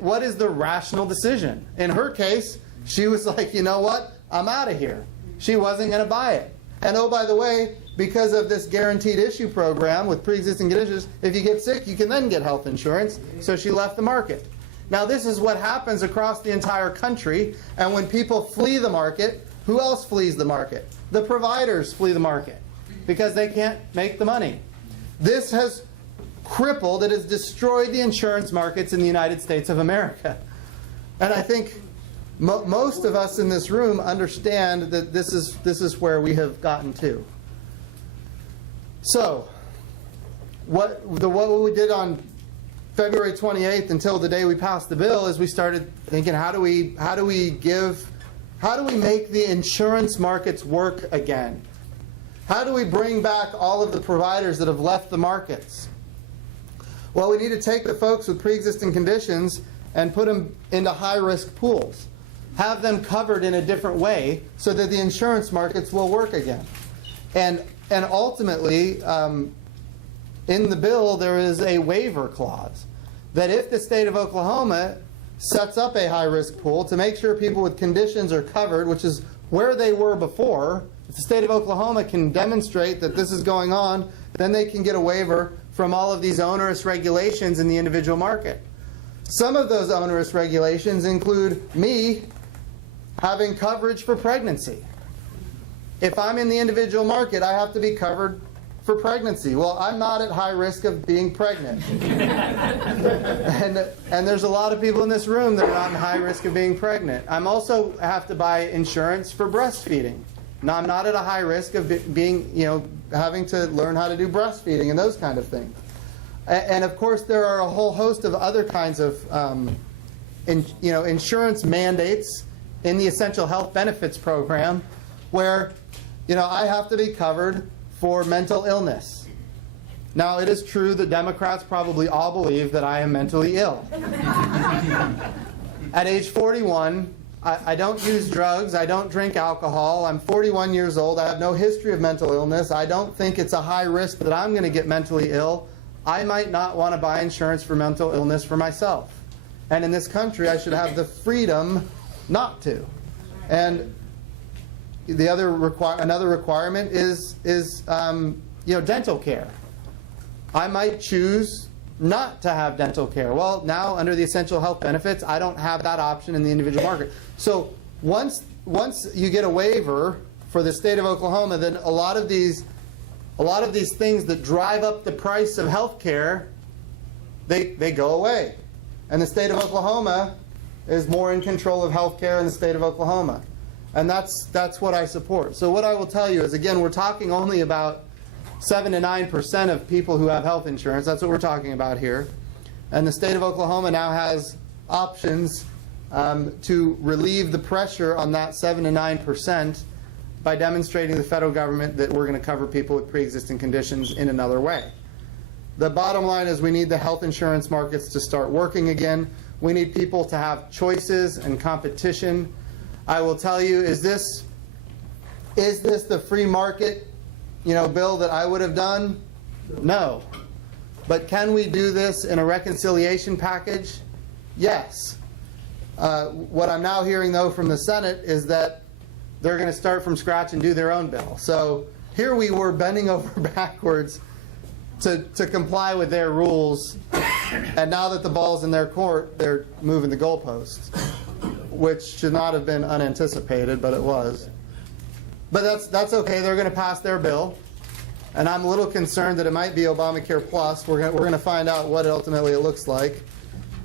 What is the rational decision? In her case, she was like, you know what? I'm out of here. She wasn't going to buy it. And oh, by the way, because of this guaranteed issue program with pre-existing conditions, if you get sick, you can then get health insurance. So she left the market. Now, this is what happens across the entire country. And when people flee the market, who else flees the market? The providers flee the market because they can't make the money. This has crippled, it has destroyed the insurance markets in the United States of America. And I think most of us in this room understand that this is where we have gotten to. So, what we did on February 28th until the day we passed the bill is we started thinking, how do we make the insurance markets work again? How do we bring back all of the providers that have left the markets? Well, we need to take the folks with pre-existing conditions and put them into high-risk pools. Have them covered in a different way so that the insurance markets will work again. And ultimately, in the bill, there is a waiver clause that if the state of Oklahoma sets up a high-risk pool to make sure people with conditions are covered, which is where they were before, if the state of Oklahoma can demonstrate that this is going on, then they can get a waiver from all of these onerous regulations in the individual market. Some of those onerous regulations include me having coverage for pregnancy. If I'm in the individual market, I have to be covered for pregnancy. Well, I'm not at high risk of being pregnant. and there's a lot of people in this room that are not in high risk of being pregnant. I'm also have to buy insurance for breastfeeding. Now, I'm not at a high risk of being, having to learn how to do breastfeeding and those kind of things. And of course, there are a whole host of other kinds of, insurance mandates in the Essential Health Benefits Program, where, I have to be covered for mental illness. Now, it is true that Democrats probably all believe that I am mentally ill. At age 41, I don't use drugs. I don't drink alcohol. I'm 41 years old. I have no history of mental illness. I don't think it's a high risk that I'm going to get mentally ill. I might not want to buy insurance for mental illness for myself. And in this country, I should have the freedom not to. And the another requirement is dental care. I might choose not to have dental care. Well, now under the essential health benefits, I don't have that option in the individual market. So once you get a waiver for the state of Oklahoma, then a lot of these things that drive up the price of health care, they go away. And the state of Oklahoma is more in control of health care in the state of Oklahoma. And that's what I support. So what I will tell you is, again, we're talking only about 7 to 9% of people who have health insurance. That's what we're talking about here. And the state of Oklahoma now has options to relieve the pressure on that 7 to 9% by demonstrating to the federal government that we're going to cover people with pre-existing conditions in another way. The bottom line is we need the health insurance markets to start working again. We need people to have choices and competition. I will tell you, is this the free market, bill that I would have done? No. But can we do this in a reconciliation package? Yes. What I'm now hearing, though, from the Senate is that they're going to start from scratch and do their own bill. So here we were bending over backwards to comply with their rules, and now that the ball's in their court, they're moving the goalposts, which should not have been unanticipated, but it was. But that's okay. They're going to pass their bill, and I'm a little concerned that it might be Obamacare Plus. We're going to find out what ultimately it looks like.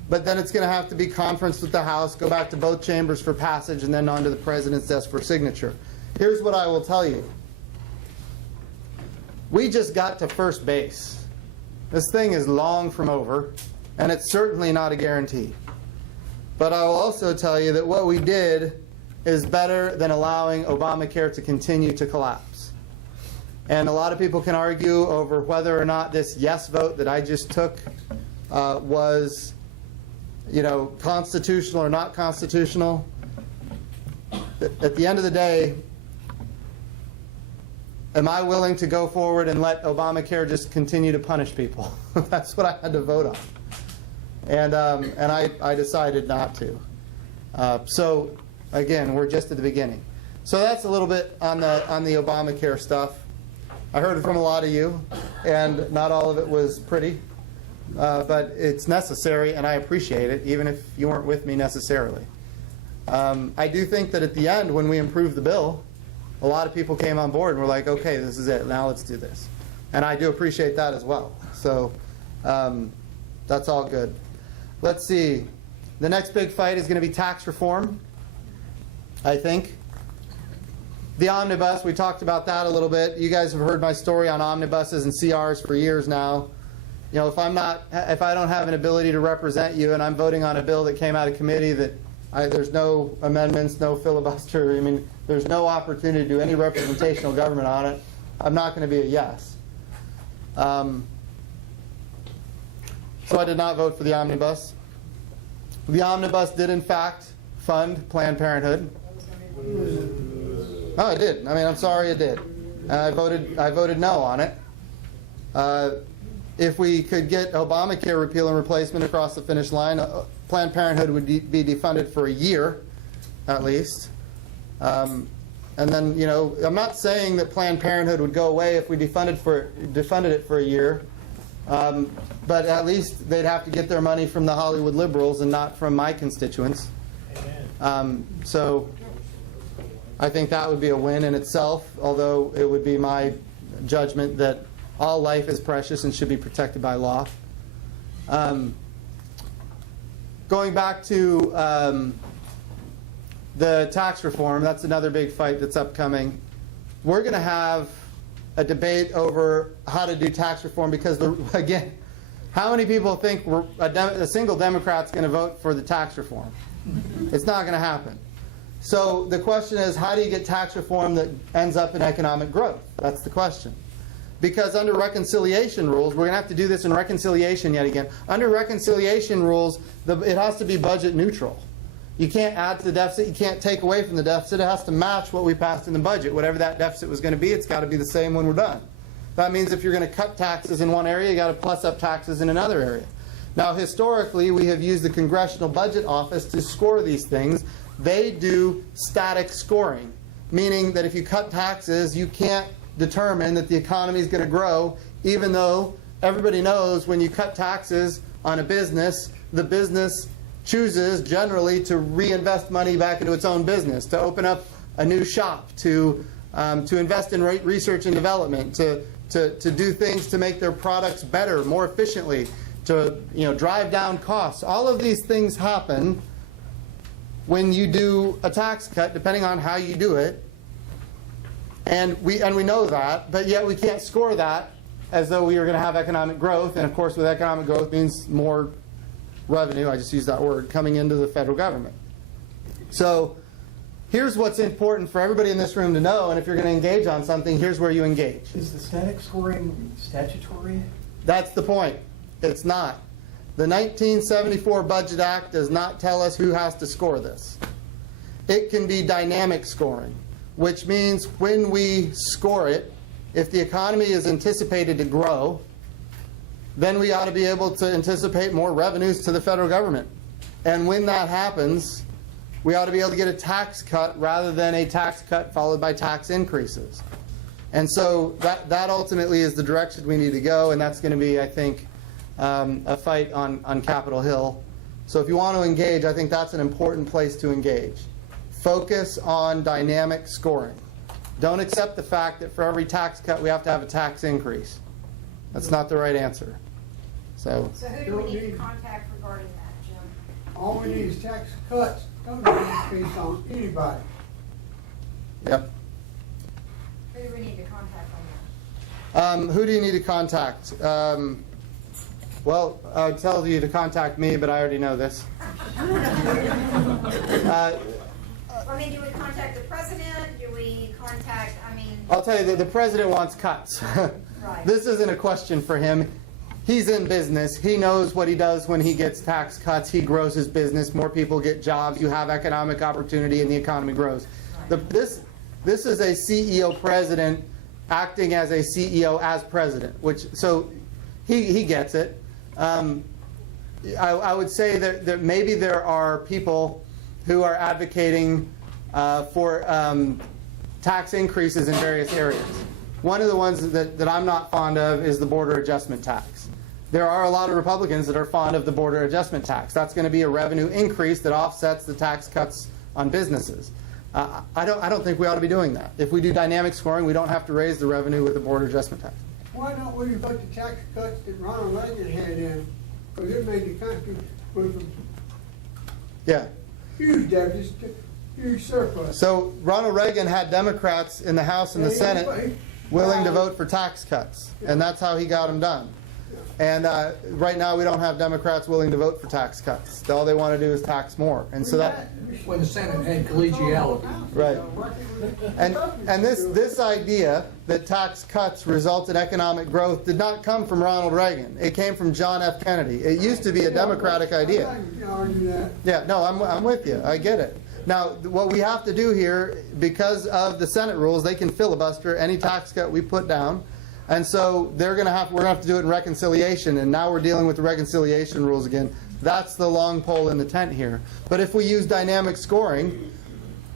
But then it's going to have to be conferenced with the House, go back to both chambers for passage, and then on to the President's desk for signature. Here's what I will tell you. We just got to first base. This thing is long from over, and it's certainly not a guarantee. But I will also tell you that what we did is better than allowing Obamacare to continue to collapse. And a lot of people can argue over whether or not this yes vote that I just took was, constitutional or not constitutional. At the end of the day, am I willing to go forward and let Obamacare just continue to punish people? That's what I had to vote on. And I decided not to. So, again, we're just at the beginning. So that's a little bit on the Obamacare stuff. I heard it from a lot of you, and not all of it was pretty. But it's necessary, and I appreciate it, even if you weren't with me necessarily. I do think that at the end, when we improved the bill, a lot of people came on board and were like, okay, this is it. Now let's do this. And I do appreciate that as well. So that's all good. Let's see. The next big fight is going to be tax reform, I think. The omnibus, we talked about that a little bit. You guys have heard my story on omnibuses and CRs for years now. If I don't have an ability to represent you and I'm voting on a bill that came out of committee that there's no amendments, no filibuster, there's no opportunity to do any representational government on it, I'm not going to be a yes. So I did not vote for the omnibus. The omnibus did, in fact, fund Planned Parenthood. Oh, it did. I mean, I'm sorry, it did. I voted no on it. If we could get Obamacare repeal and replacement across the finish line, Planned Parenthood would be defunded for a year, at least. And then, you know, I'm not saying that Planned Parenthood would go away if we defunded it for a year, but at least they'd have to get their money from the Hollywood liberals and not from my constituents. So I think that would be a win in itself, although it would be my judgment that all life is precious and should be protected by law. Going back to the tax reform, that's another big fight that's upcoming. We're going to have a debate over how to do tax reform because, again, how many people think a single Democrat's going to vote for the tax reform? It's not going to happen. So the question is, how do you get tax reform that ends up in economic growth? That's the question. Because under reconciliation rules, we're going to have to do this in reconciliation yet again. Under reconciliation rules, it has to be budget neutral. You can't add to the deficit. You can't take away from the deficit. It has to match what we passed in the budget. Whatever that deficit was going to be, it's got to be the same when we're done. That means if you're going to cut taxes in one area, you got to plus up taxes in another area. Now, historically, we have used the Congressional Budget Office to score these things. They do static scoring, meaning that if you cut taxes, you can't determine that the economy is going to grow, even though everybody knows when you cut taxes on a business, the business chooses generally to reinvest money back into its own business, to open up a new shop, to invest in research and development, to do things to make their products better, more efficiently, to drive down costs. All of these things happen when you do a tax cut, depending on how you do it. And we know that, but yet we can't score that as though we are going to have economic growth. And of course, with economic growth means more revenue, I just used that word, coming into the federal government. So here's what's important for everybody in this room to know, and if you're going to engage on something, here's where you engage. Is the static scoring statutory? That's the point. It's not. The 1974 Budget Act does not tell us who has to score this. It can be dynamic scoring, which means when we score it, if the economy is anticipated to grow, then we ought to be able to anticipate more revenues to the federal government. And when that happens, we ought to be able to get a tax cut rather than a tax cut followed by tax increases. And so that ultimately is the direction we need to go, and that's going to be, I think, a fight on Capitol Hill. So if you want to engage, I think that's an important place to engage. Focus on dynamic scoring. Don't accept the fact that for every tax cut we have to have a tax increase. That's not the right answer. So who do we need to contact regarding that, Jim? All we need is tax cuts. Don't increase on anybody. Yep. Who do we need to contact on that? Who do you need to contact? Well, I would tell you to contact me, but I already know this. I mean, do we contact the president? Do we contact, I'll tell you that the president wants cuts. Right. This isn't a question for him. He's in business. He knows what he does when he gets tax cuts. He grows his business. More people get jobs. You have economic opportunity, and the economy grows. Right. This is a CEO president acting as a CEO as president, so he gets it. I would say that maybe there are people who are advocating for tax increases in various areas. One of the ones that I'm not fond of is the border adjustment tax. There are a lot of Republicans that are fond of the border adjustment tax. That's going to be a revenue increase that offsets the tax cuts on businesses. I don't think we ought to be doing that. If we do dynamic scoring, we don't have to raise the revenue with the border adjustment tax. Why don't we vote the tax cuts that Ronald Reagan had in? Because it made the country go from huge deficits to huge surplus. So Ronald Reagan had Democrats in the House and the Senate willing to vote for tax cuts, and that's how he got them done. And right now, we don't have Democrats willing to vote for tax cuts. All they want to do is tax more. And so that, When the Senate had collegiality. right. And this idea that tax cuts result in economic growth did not come from Ronald Reagan. It came from John F. Kennedy. It used to be a Democratic idea. I can argue that. Yeah, no, I'm with you. I get it. Now, what we have to do here, because of the Senate rules, they can filibuster any tax cut we put down. And so we're going to have to do it in reconciliation, and now we're dealing with the reconciliation rules again. That's the long pole in the tent here. But if we use dynamic scoring,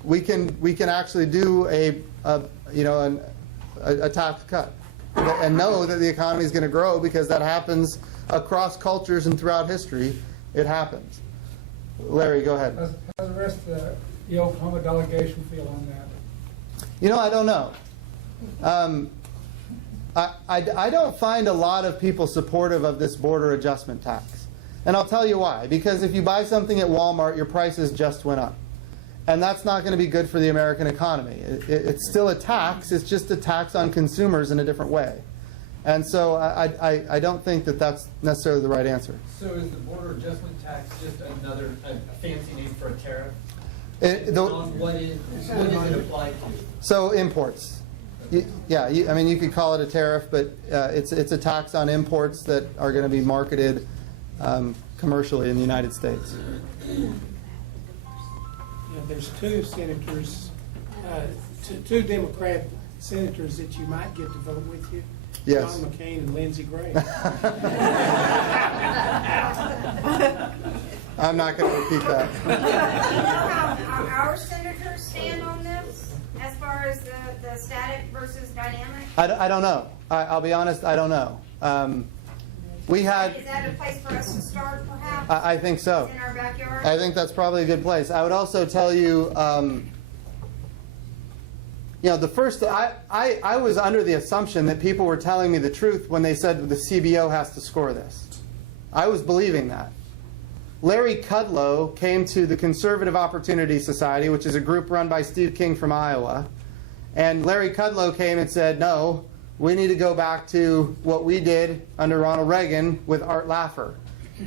we can actually do a tax cut and know that the economy is going to grow, because that happens across cultures and throughout history. It happens. Larry, go ahead. How's the rest of the Oklahoma delegation feel on that? I don't know. I don't find a lot of people supportive of this border adjustment tax. And I'll tell you why. Because if you buy something at Walmart, your prices just went up. And that's not going to be good for the American economy. It's still a tax. It's just a tax on consumers in a different way. And so I don't think that that's necessarily the right answer. So is the border adjustment tax just another a fancy name for a tariff? What is it applied to? So imports. You could call it a tariff, but it's a tax on imports that are going to be marketed commercially in the United States. There's two senators, two Democrat senators that you might get to vote with you. Yes. John McCain and Lindsey Graham. I'm not going to repeat that. Do you know how our senators stand on this, as far as the static versus dynamic? I don't know. I'll be honest, I don't know. Is that a place for us to start, perhaps? I think so. In our backyard? I think that's probably a good place. I would also tell you, I was under the assumption that people were telling me the truth when they said the CBO has to score this. I was believing that. Larry Kudlow came to the Conservative Opportunity Society, which is a group run by Steve King from Iowa. And Larry Kudlow came and said, no, we need to go back to what we did under Ronald Reagan with Art Laffer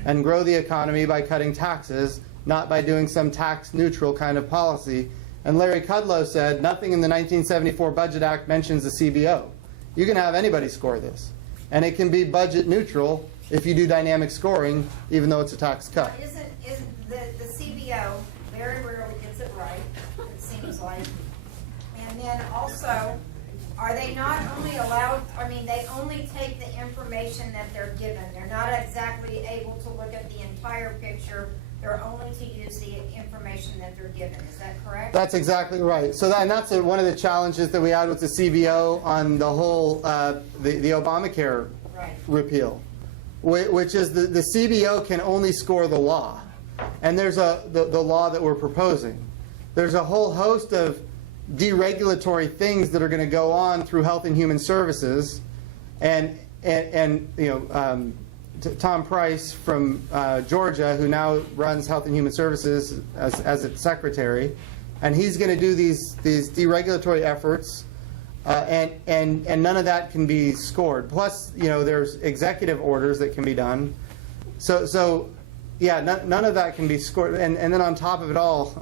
and grow the economy by cutting taxes, not by doing some tax-neutral kind of policy. And Larry Kudlow said, nothing in the 1974 Budget Act mentions the CBO. You can have anybody score this. And it can be budget neutral if you do dynamic scoring, even though it's a tax cut. Isn't the CBO very rarely gets it right, it seems like. And then also, are they not only allowed, they only take the information that they're given. They're not exactly able to look at the entire picture. They're only to use the information that they're given. Is that correct? That's exactly right. So that's one of the challenges that we had with the CBO on the whole, the Obamacare repeal, which is the CBO can only score the law. And there's the law that we're proposing. There's a whole host of deregulatory things that are going to go on through Health and Human Services, and Tom Price from Georgia, who now runs Health and Human Services as its secretary, and he's going to do these deregulatory efforts, and none of that can be scored. Plus, there's executive orders that can be done. So none of that can be scored. And then on top of it all,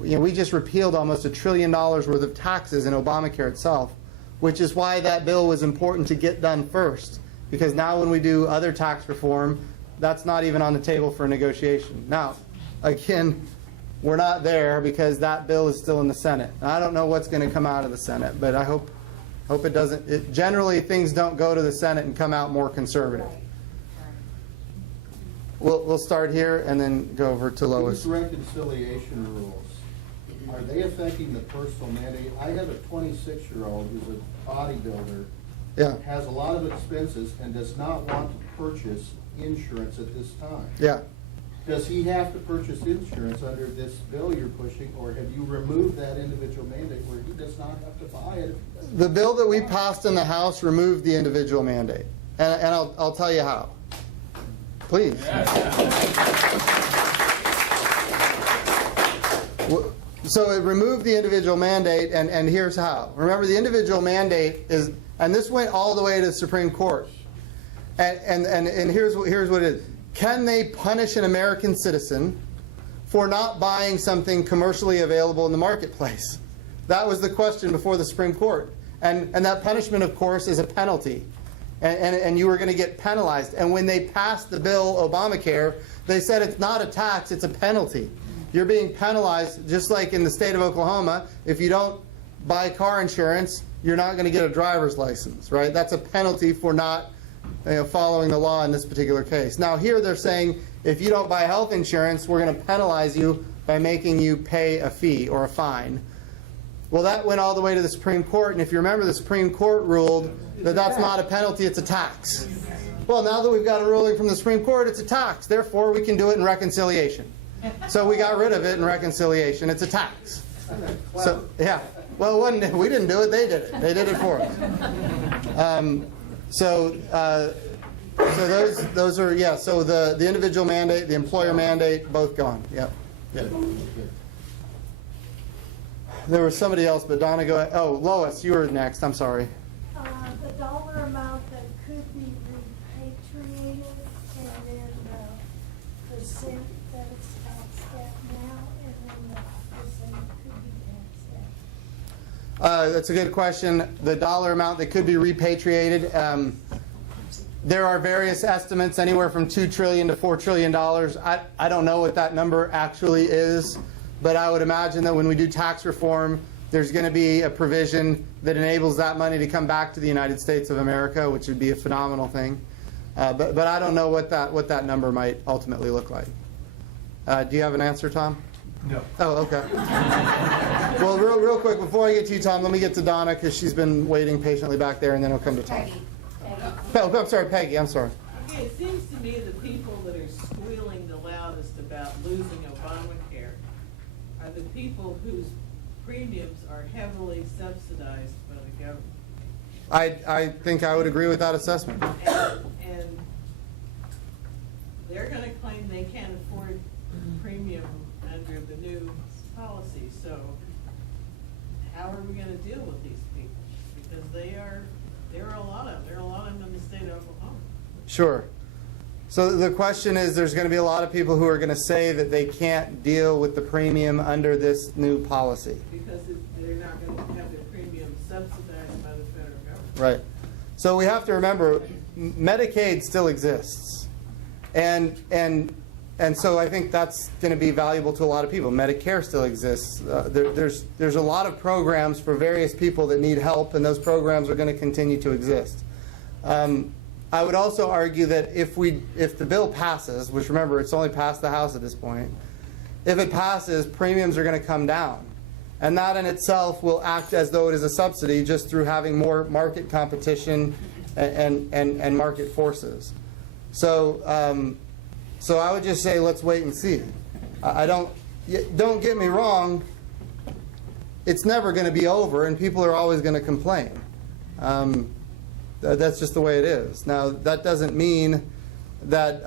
we just repealed almost $1 trillion worth of taxes in Obamacare itself, which is why that bill was important to get done first. Because now when we do other tax reform, that's not even on the table for negotiation. Now, again, we're not there because that bill is still in the Senate. Now, I don't know what's going to come out of the Senate, but I hope it doesn't. Generally, things don't go to the Senate and come out more conservative. We'll start here and then go over to Lois. These reconciliation rules, are they affecting the personal mandate? I have a 26-year-old who's a bodybuilder, has a lot of expenses, and does not want to purchase insurance at this time. Yeah. Does he have to purchase insurance under this bill you're pushing, or have you removed that individual mandate where he does not have to buy it? The bill that we passed in the House removed the individual mandate, and I'll tell you how. Please. So it removed the individual mandate, and here's how. Remember, the individual mandate is, and this went all the way to the Supreme Court. And here's what it is. Can they punish an American citizen for not buying something commercially available in the marketplace? That was the question before the Supreme Court. And that punishment, of course, is a penalty. And you were going to get penalized. And when they passed the bill, Obamacare, they said it's not a tax, it's a penalty. You're being penalized, just like in the state of Oklahoma. If you don't buy car insurance, you're not going to get a driver's license, right? That's a penalty for not following the law in this particular case. Now here they're saying, if you don't buy health insurance, we're going to penalize you by making you pay a fee or a fine. Well, that went all the way to the Supreme Court, and if you remember, the Supreme Court ruled that that's not a penalty, it's a tax. Well, now that we've got a ruling from the Supreme Court, it's a tax. Therefore, we can do it in reconciliation. So we got rid of it in reconciliation. It's a tax. So, yeah. Well, we didn't do it, they did it. They did it for us. So those are, yeah, so the individual mandate, the employer mandate, both gone. Yep. There was somebody else, but Donna, go ahead. Oh, Lois, you were next. I'm sorry. The dollar amount that could be repatriated, and then the percent that it's taxed at now, and then the percent that could be taxed at. That's a good question. The dollar amount that could be repatriated, there are various estimates, anywhere from $2 trillion to $4 trillion. I don't know what that number actually is, but I would imagine that when we do tax reform, there's going to be a provision that enables that money to come back to the United States of America, which would be a phenomenal thing. But I don't know what that number might ultimately look like. Do you have an answer, Tom? No. Oh, okay. Well, real quick, before I get to you, Tom, let me get to Donna, because she's been waiting patiently back there, and then I'll come to Tom. Peggy. Oh, I'm sorry, Peggy, I'm sorry. Okay, it seems to me the people that are squealing the loudest about losing Obamacare are the people whose premiums are heavily subsidized by the government. I think I would agree with that assessment. And they're gonna claim they can't afford premium under the new policy, so how are we gonna deal with these people? Because there are a lot of them in the state of Oklahoma. Sure. So the question is, there's going to be a lot of people who are going to say that they can't deal with the premium under this new policy. Because they're not going to have their premium subsidized by the federal government. Right. So we have to remember, Medicaid still exists. And so I think that's going to be valuable to a lot of people. Medicare still exists. There's a lot of programs for various people that need help, and those programs are going to continue to exist. I would also argue that if the bill passes, which remember, it's only passed the House at this point, if it passes, premiums are going to come down. And that in itself will act as though it is a subsidy, just through having more market competition and market forces. So I would just say, let's wait and see. Don't get me wrong, it's never going to be over, and people are always going to complain. That's just the way it is. Now, that doesn't mean that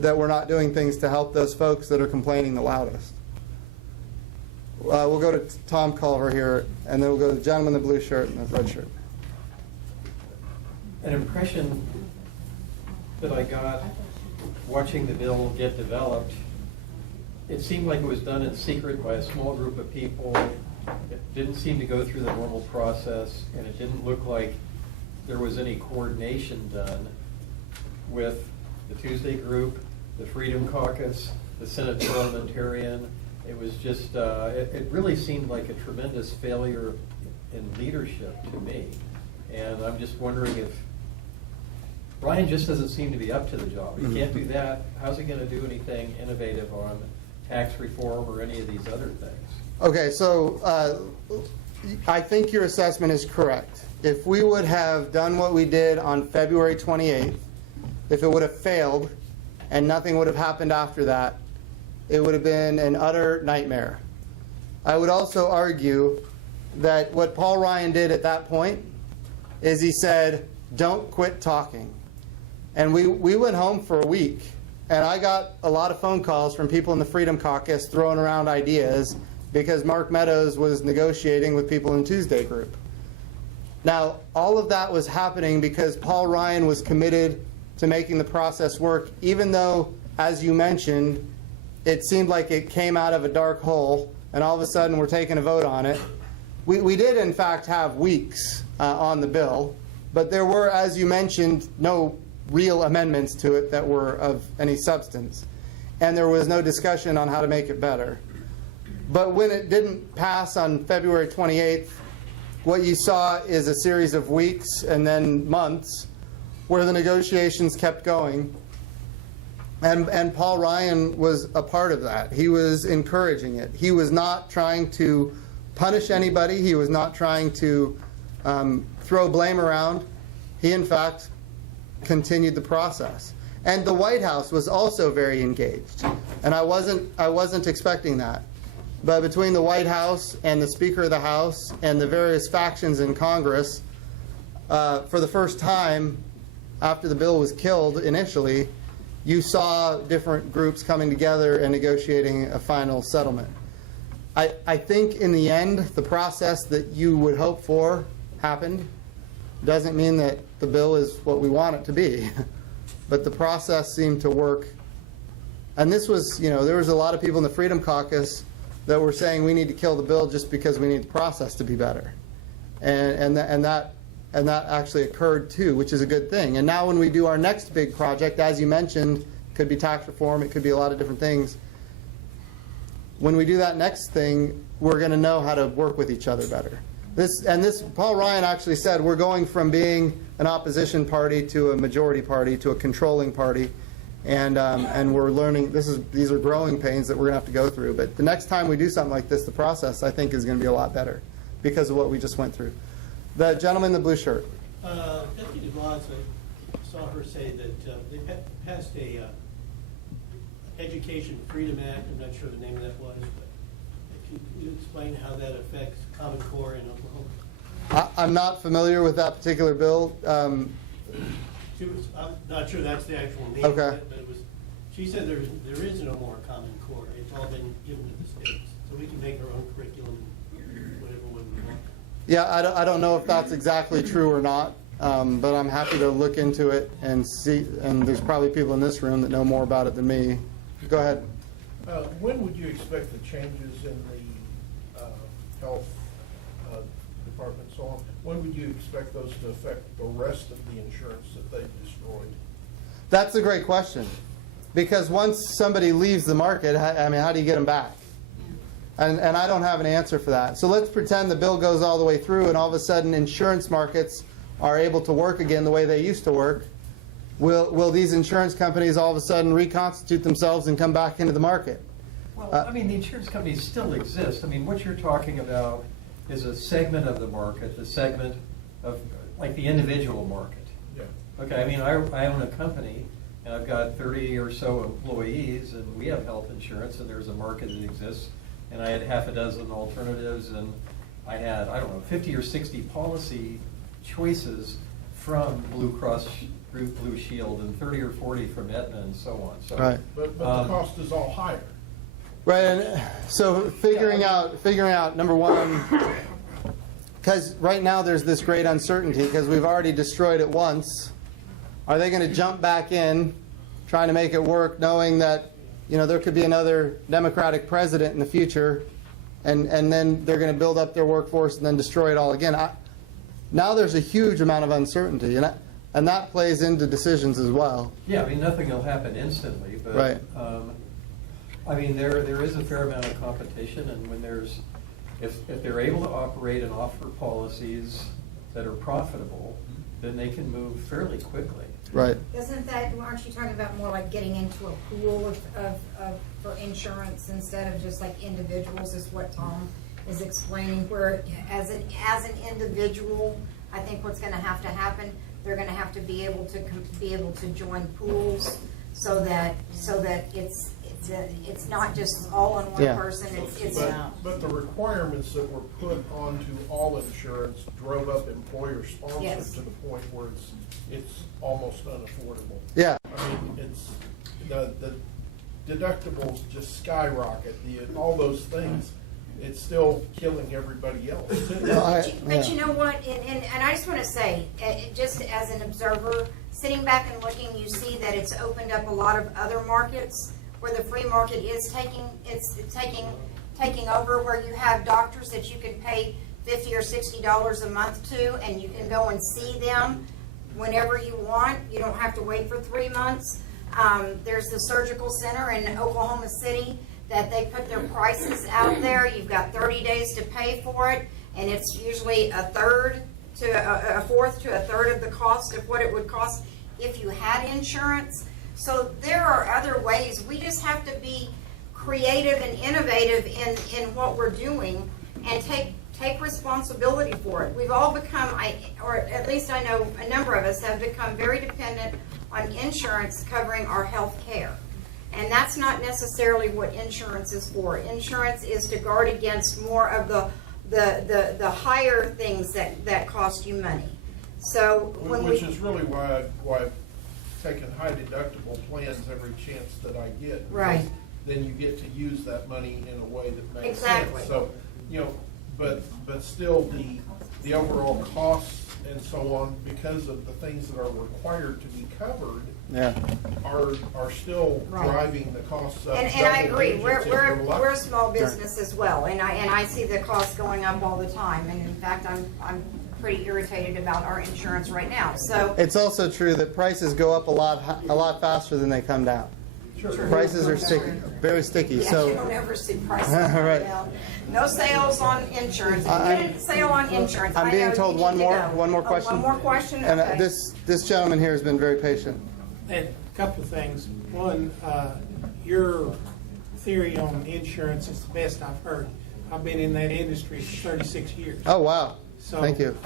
that we're not doing things to help those folks that are complaining the loudest. We'll go to Tom Culver here, and then we'll go to the gentleman in the blue shirt and the red shirt. An impression that I got watching the bill get developed, it seemed like it was done in secret by a small group of people. It didn't seem to go through the normal process, and it didn't look like there was any coordination done with the Tuesday group, the Freedom Caucus, the Senate parliamentarian. It was just, it really seemed like a tremendous failure in leadership to me. And I'm just wondering if Brian just doesn't seem to be up to the job. He can't do that. How's he going to do anything innovative on tax reform or any of these other things? Okay, so I think your assessment is correct. If we would have done what we did on February 28th, if it would have failed and nothing would have happened after that, it would have been an utter nightmare. I would also argue that what Paul Ryan did at that point is he said, don't quit talking. And we went home for a week, and I got a lot of phone calls from people in the Freedom Caucus throwing around ideas because Mark Meadows was negotiating with people in Tuesday Group. Now, all of that was happening because Paul Ryan was committed to making the process work, even though, as you mentioned, it seemed like it came out of a dark hole, and all of a sudden we're taking a vote on it. We did, in fact, have weeks on the bill, but there were, as you mentioned, no real amendments to it that were of any substance. And there was no discussion on how to make it better. But when it didn't pass on February 28th, what you saw is a series of weeks and then months where the negotiations kept going. And Paul Ryan was a part of that. He was encouraging it. He was not trying to punish anybody. He was not trying to throw blame around. He, in fact, continued the process. And the White House was also very engaged. And I wasn't expecting that. But between the White House and the Speaker of the House and the various factions in Congress, for the first time after the bill was killed initially, you saw different groups coming together and negotiating a final settlement. I think in the end, the process that you would hope for happened. Doesn't mean that the bill is what we want it to be, but the process seemed to work. And this was, there was a lot of people in the Freedom Caucus that were saying we need to kill the bill just because we need the process to be better. And that actually occurred too, which is a good thing. And now when we do our next big project, as you mentioned, it could be tax reform, it could be a lot of different things. When we do that next thing, we're going to know how to work with each other better. Paul Ryan actually said we're going from being an opposition party to a majority party to a controlling party, and we're learning. These are growing pains that we're going to have to go through. But the next time we do something like this, the process I think is going to be a lot better because of what we just went through. The gentleman in the blue shirt. Deputy Blas, I saw her say that they passed a Education Freedom Act. I'm not sure the name of that was, but can you explain how that affects Common Core in Oklahoma? I'm not familiar with that particular bill. I'm not sure that's the actual name Okay. of it, but she said there is no more Common Core. It's all been given to the states. So we can make our own curriculum, whatever we want. Yeah, I don't know if that's exactly true or not, but I'm happy to look into it and see. And there's probably people in this room that know more about it than me. Go ahead. When would you expect the changes in the health department and so on? When would you expect those to affect the rest of the insurance that they've destroyed? That's a great question. Because once somebody leaves the market, how do you get them back? And I don't have an answer for that. So let's pretend the bill goes all the way through and all of a sudden insurance markets are able to work again the way they used to work. Will these insurance companies all of a sudden reconstitute themselves and come back into the market? Well, the insurance companies still exist. What you're talking about is a segment of the market, the segment of, like, the individual market. Yeah. Okay, I own a company, and I've got 30 or so employees, and we have health insurance, and there's a market that exists, and I had half a dozen alternatives, and I had, 50 or 60 policy choices from Blue Cross Blue Shield and 30 or 40 from Aetna and so on. So, right. But the cost is all higher. Right, and so figuring out number one, because right now there's this great uncertainty because we've already destroyed it once. Are they going to jump back in, trying to make it work, knowing that there could be another Democratic president in the future, and then they're going to build up their workforce and then destroy it all again? Now there's a huge amount of uncertainty, and that plays into decisions as well. Yeah, nothing will happen instantly, but right. There is a fair amount of competition, and when if they're able to operate and offer policies that are profitable, then they can move fairly quickly. Right. Aren't you talking about more like getting into a pool for insurance instead of just like individuals, is what Tom is explaining, where as an individual, I think what's going to happen, they're going to have to be able to join pools so that it's not just all in one person. But the requirements that were put onto all insurance drove up employer sponsored to the point where it's almost unaffordable. Yeah. It's the deductibles just skyrocket. All those things. It's still killing everybody else. But you know what? And I just want to say, just as an observer, sitting back and looking, you see that it's opened up a lot of other markets where the free market is taking over, where you have doctors that you can pay $50 or $60 a month to, and you can go and see them whenever you want. You don't have to wait for 3 months. There's the surgical center in Oklahoma City that they put their prices out there. You've got 30 days to pay for it, and it's usually a fourth to a third of the cost of what it would cost if you had insurance. So there are other ways. We just have to be creative and innovative in what we're doing and take responsibility for it. We've all become, or at least I know a number of us have become very dependent on insurance covering our health care. And that's not necessarily what insurance is for. Insurance is to guard against more of the higher things that cost you money. So Which is really why I've taken high deductible plans every chance that I get. Right. Then you get to use that money in a way that makes Exactly. sense. So, but still the overall costs and so on, because of the things that are required to be covered, are still driving the costs up. And I agree. We're We're a small business as well, and I see the costs going up all the time. And in fact, I'm pretty irritated about our insurance right now. So It's also true that prices go up a lot faster than they come down. Sure. Prices are sticky, very sticky. yeah, So you don't ever see prices Right. down. No sales on insurance. If you get a sale on insurance, I'm I being know told you one need to more go. question. One more question. And Okay. this gentleman here has been very patient. And a couple of things. One, your theory on insurance is the best I've heard. I've been in that industry for 36 years. Oh, wow. So, Thank you.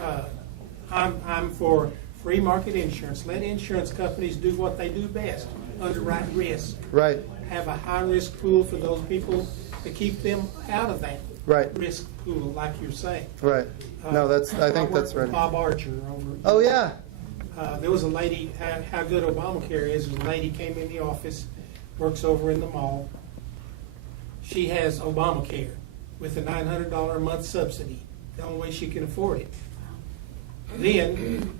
I'm for free market insurance. Let insurance companies do what they do best, underwrite risk. Right. Have a high-risk pool for those people to keep them out of that risk pool, like you're saying. Right. No, I think that's I worked with right. Bob Archer over. Oh, yeah. There was a lady, how good Obamacare is, a lady came in the office, works over in the mall. She has Obamacare with a $900 a month subsidy, the only way she can afford it. Then,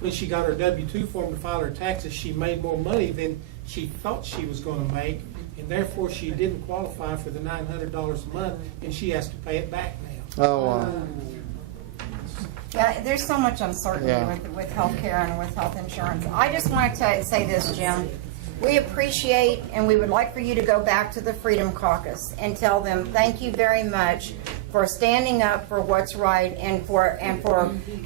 when she got her W-2 form to file her taxes, she made more money than she thought she was going to make, and therefore she didn't qualify for the $900 a month, and she has to pay it back now. Oh, wow. Yeah, there's so much uncertainty with healthcare and with health insurance. I just want to say this, Jim. We appreciate, and we would like for you to go back to the Freedom Caucus and tell them thank you very much for standing up for what's right and for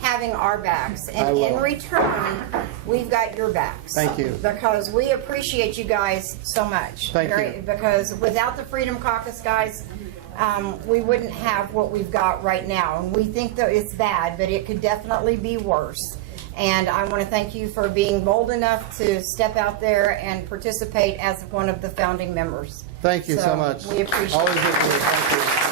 having our backs. And in return, we've got your backs. Thank you. Because we appreciate you guys so much. Thank you. Because without the Freedom Caucus, guys, we wouldn't have what we've got right now. And we think that it's bad, but it could definitely be worse. And I want to thank you for being bold enough to step out there and participate as one of the founding members. Thank you so much. We appreciate Always it. good to you. Thank you.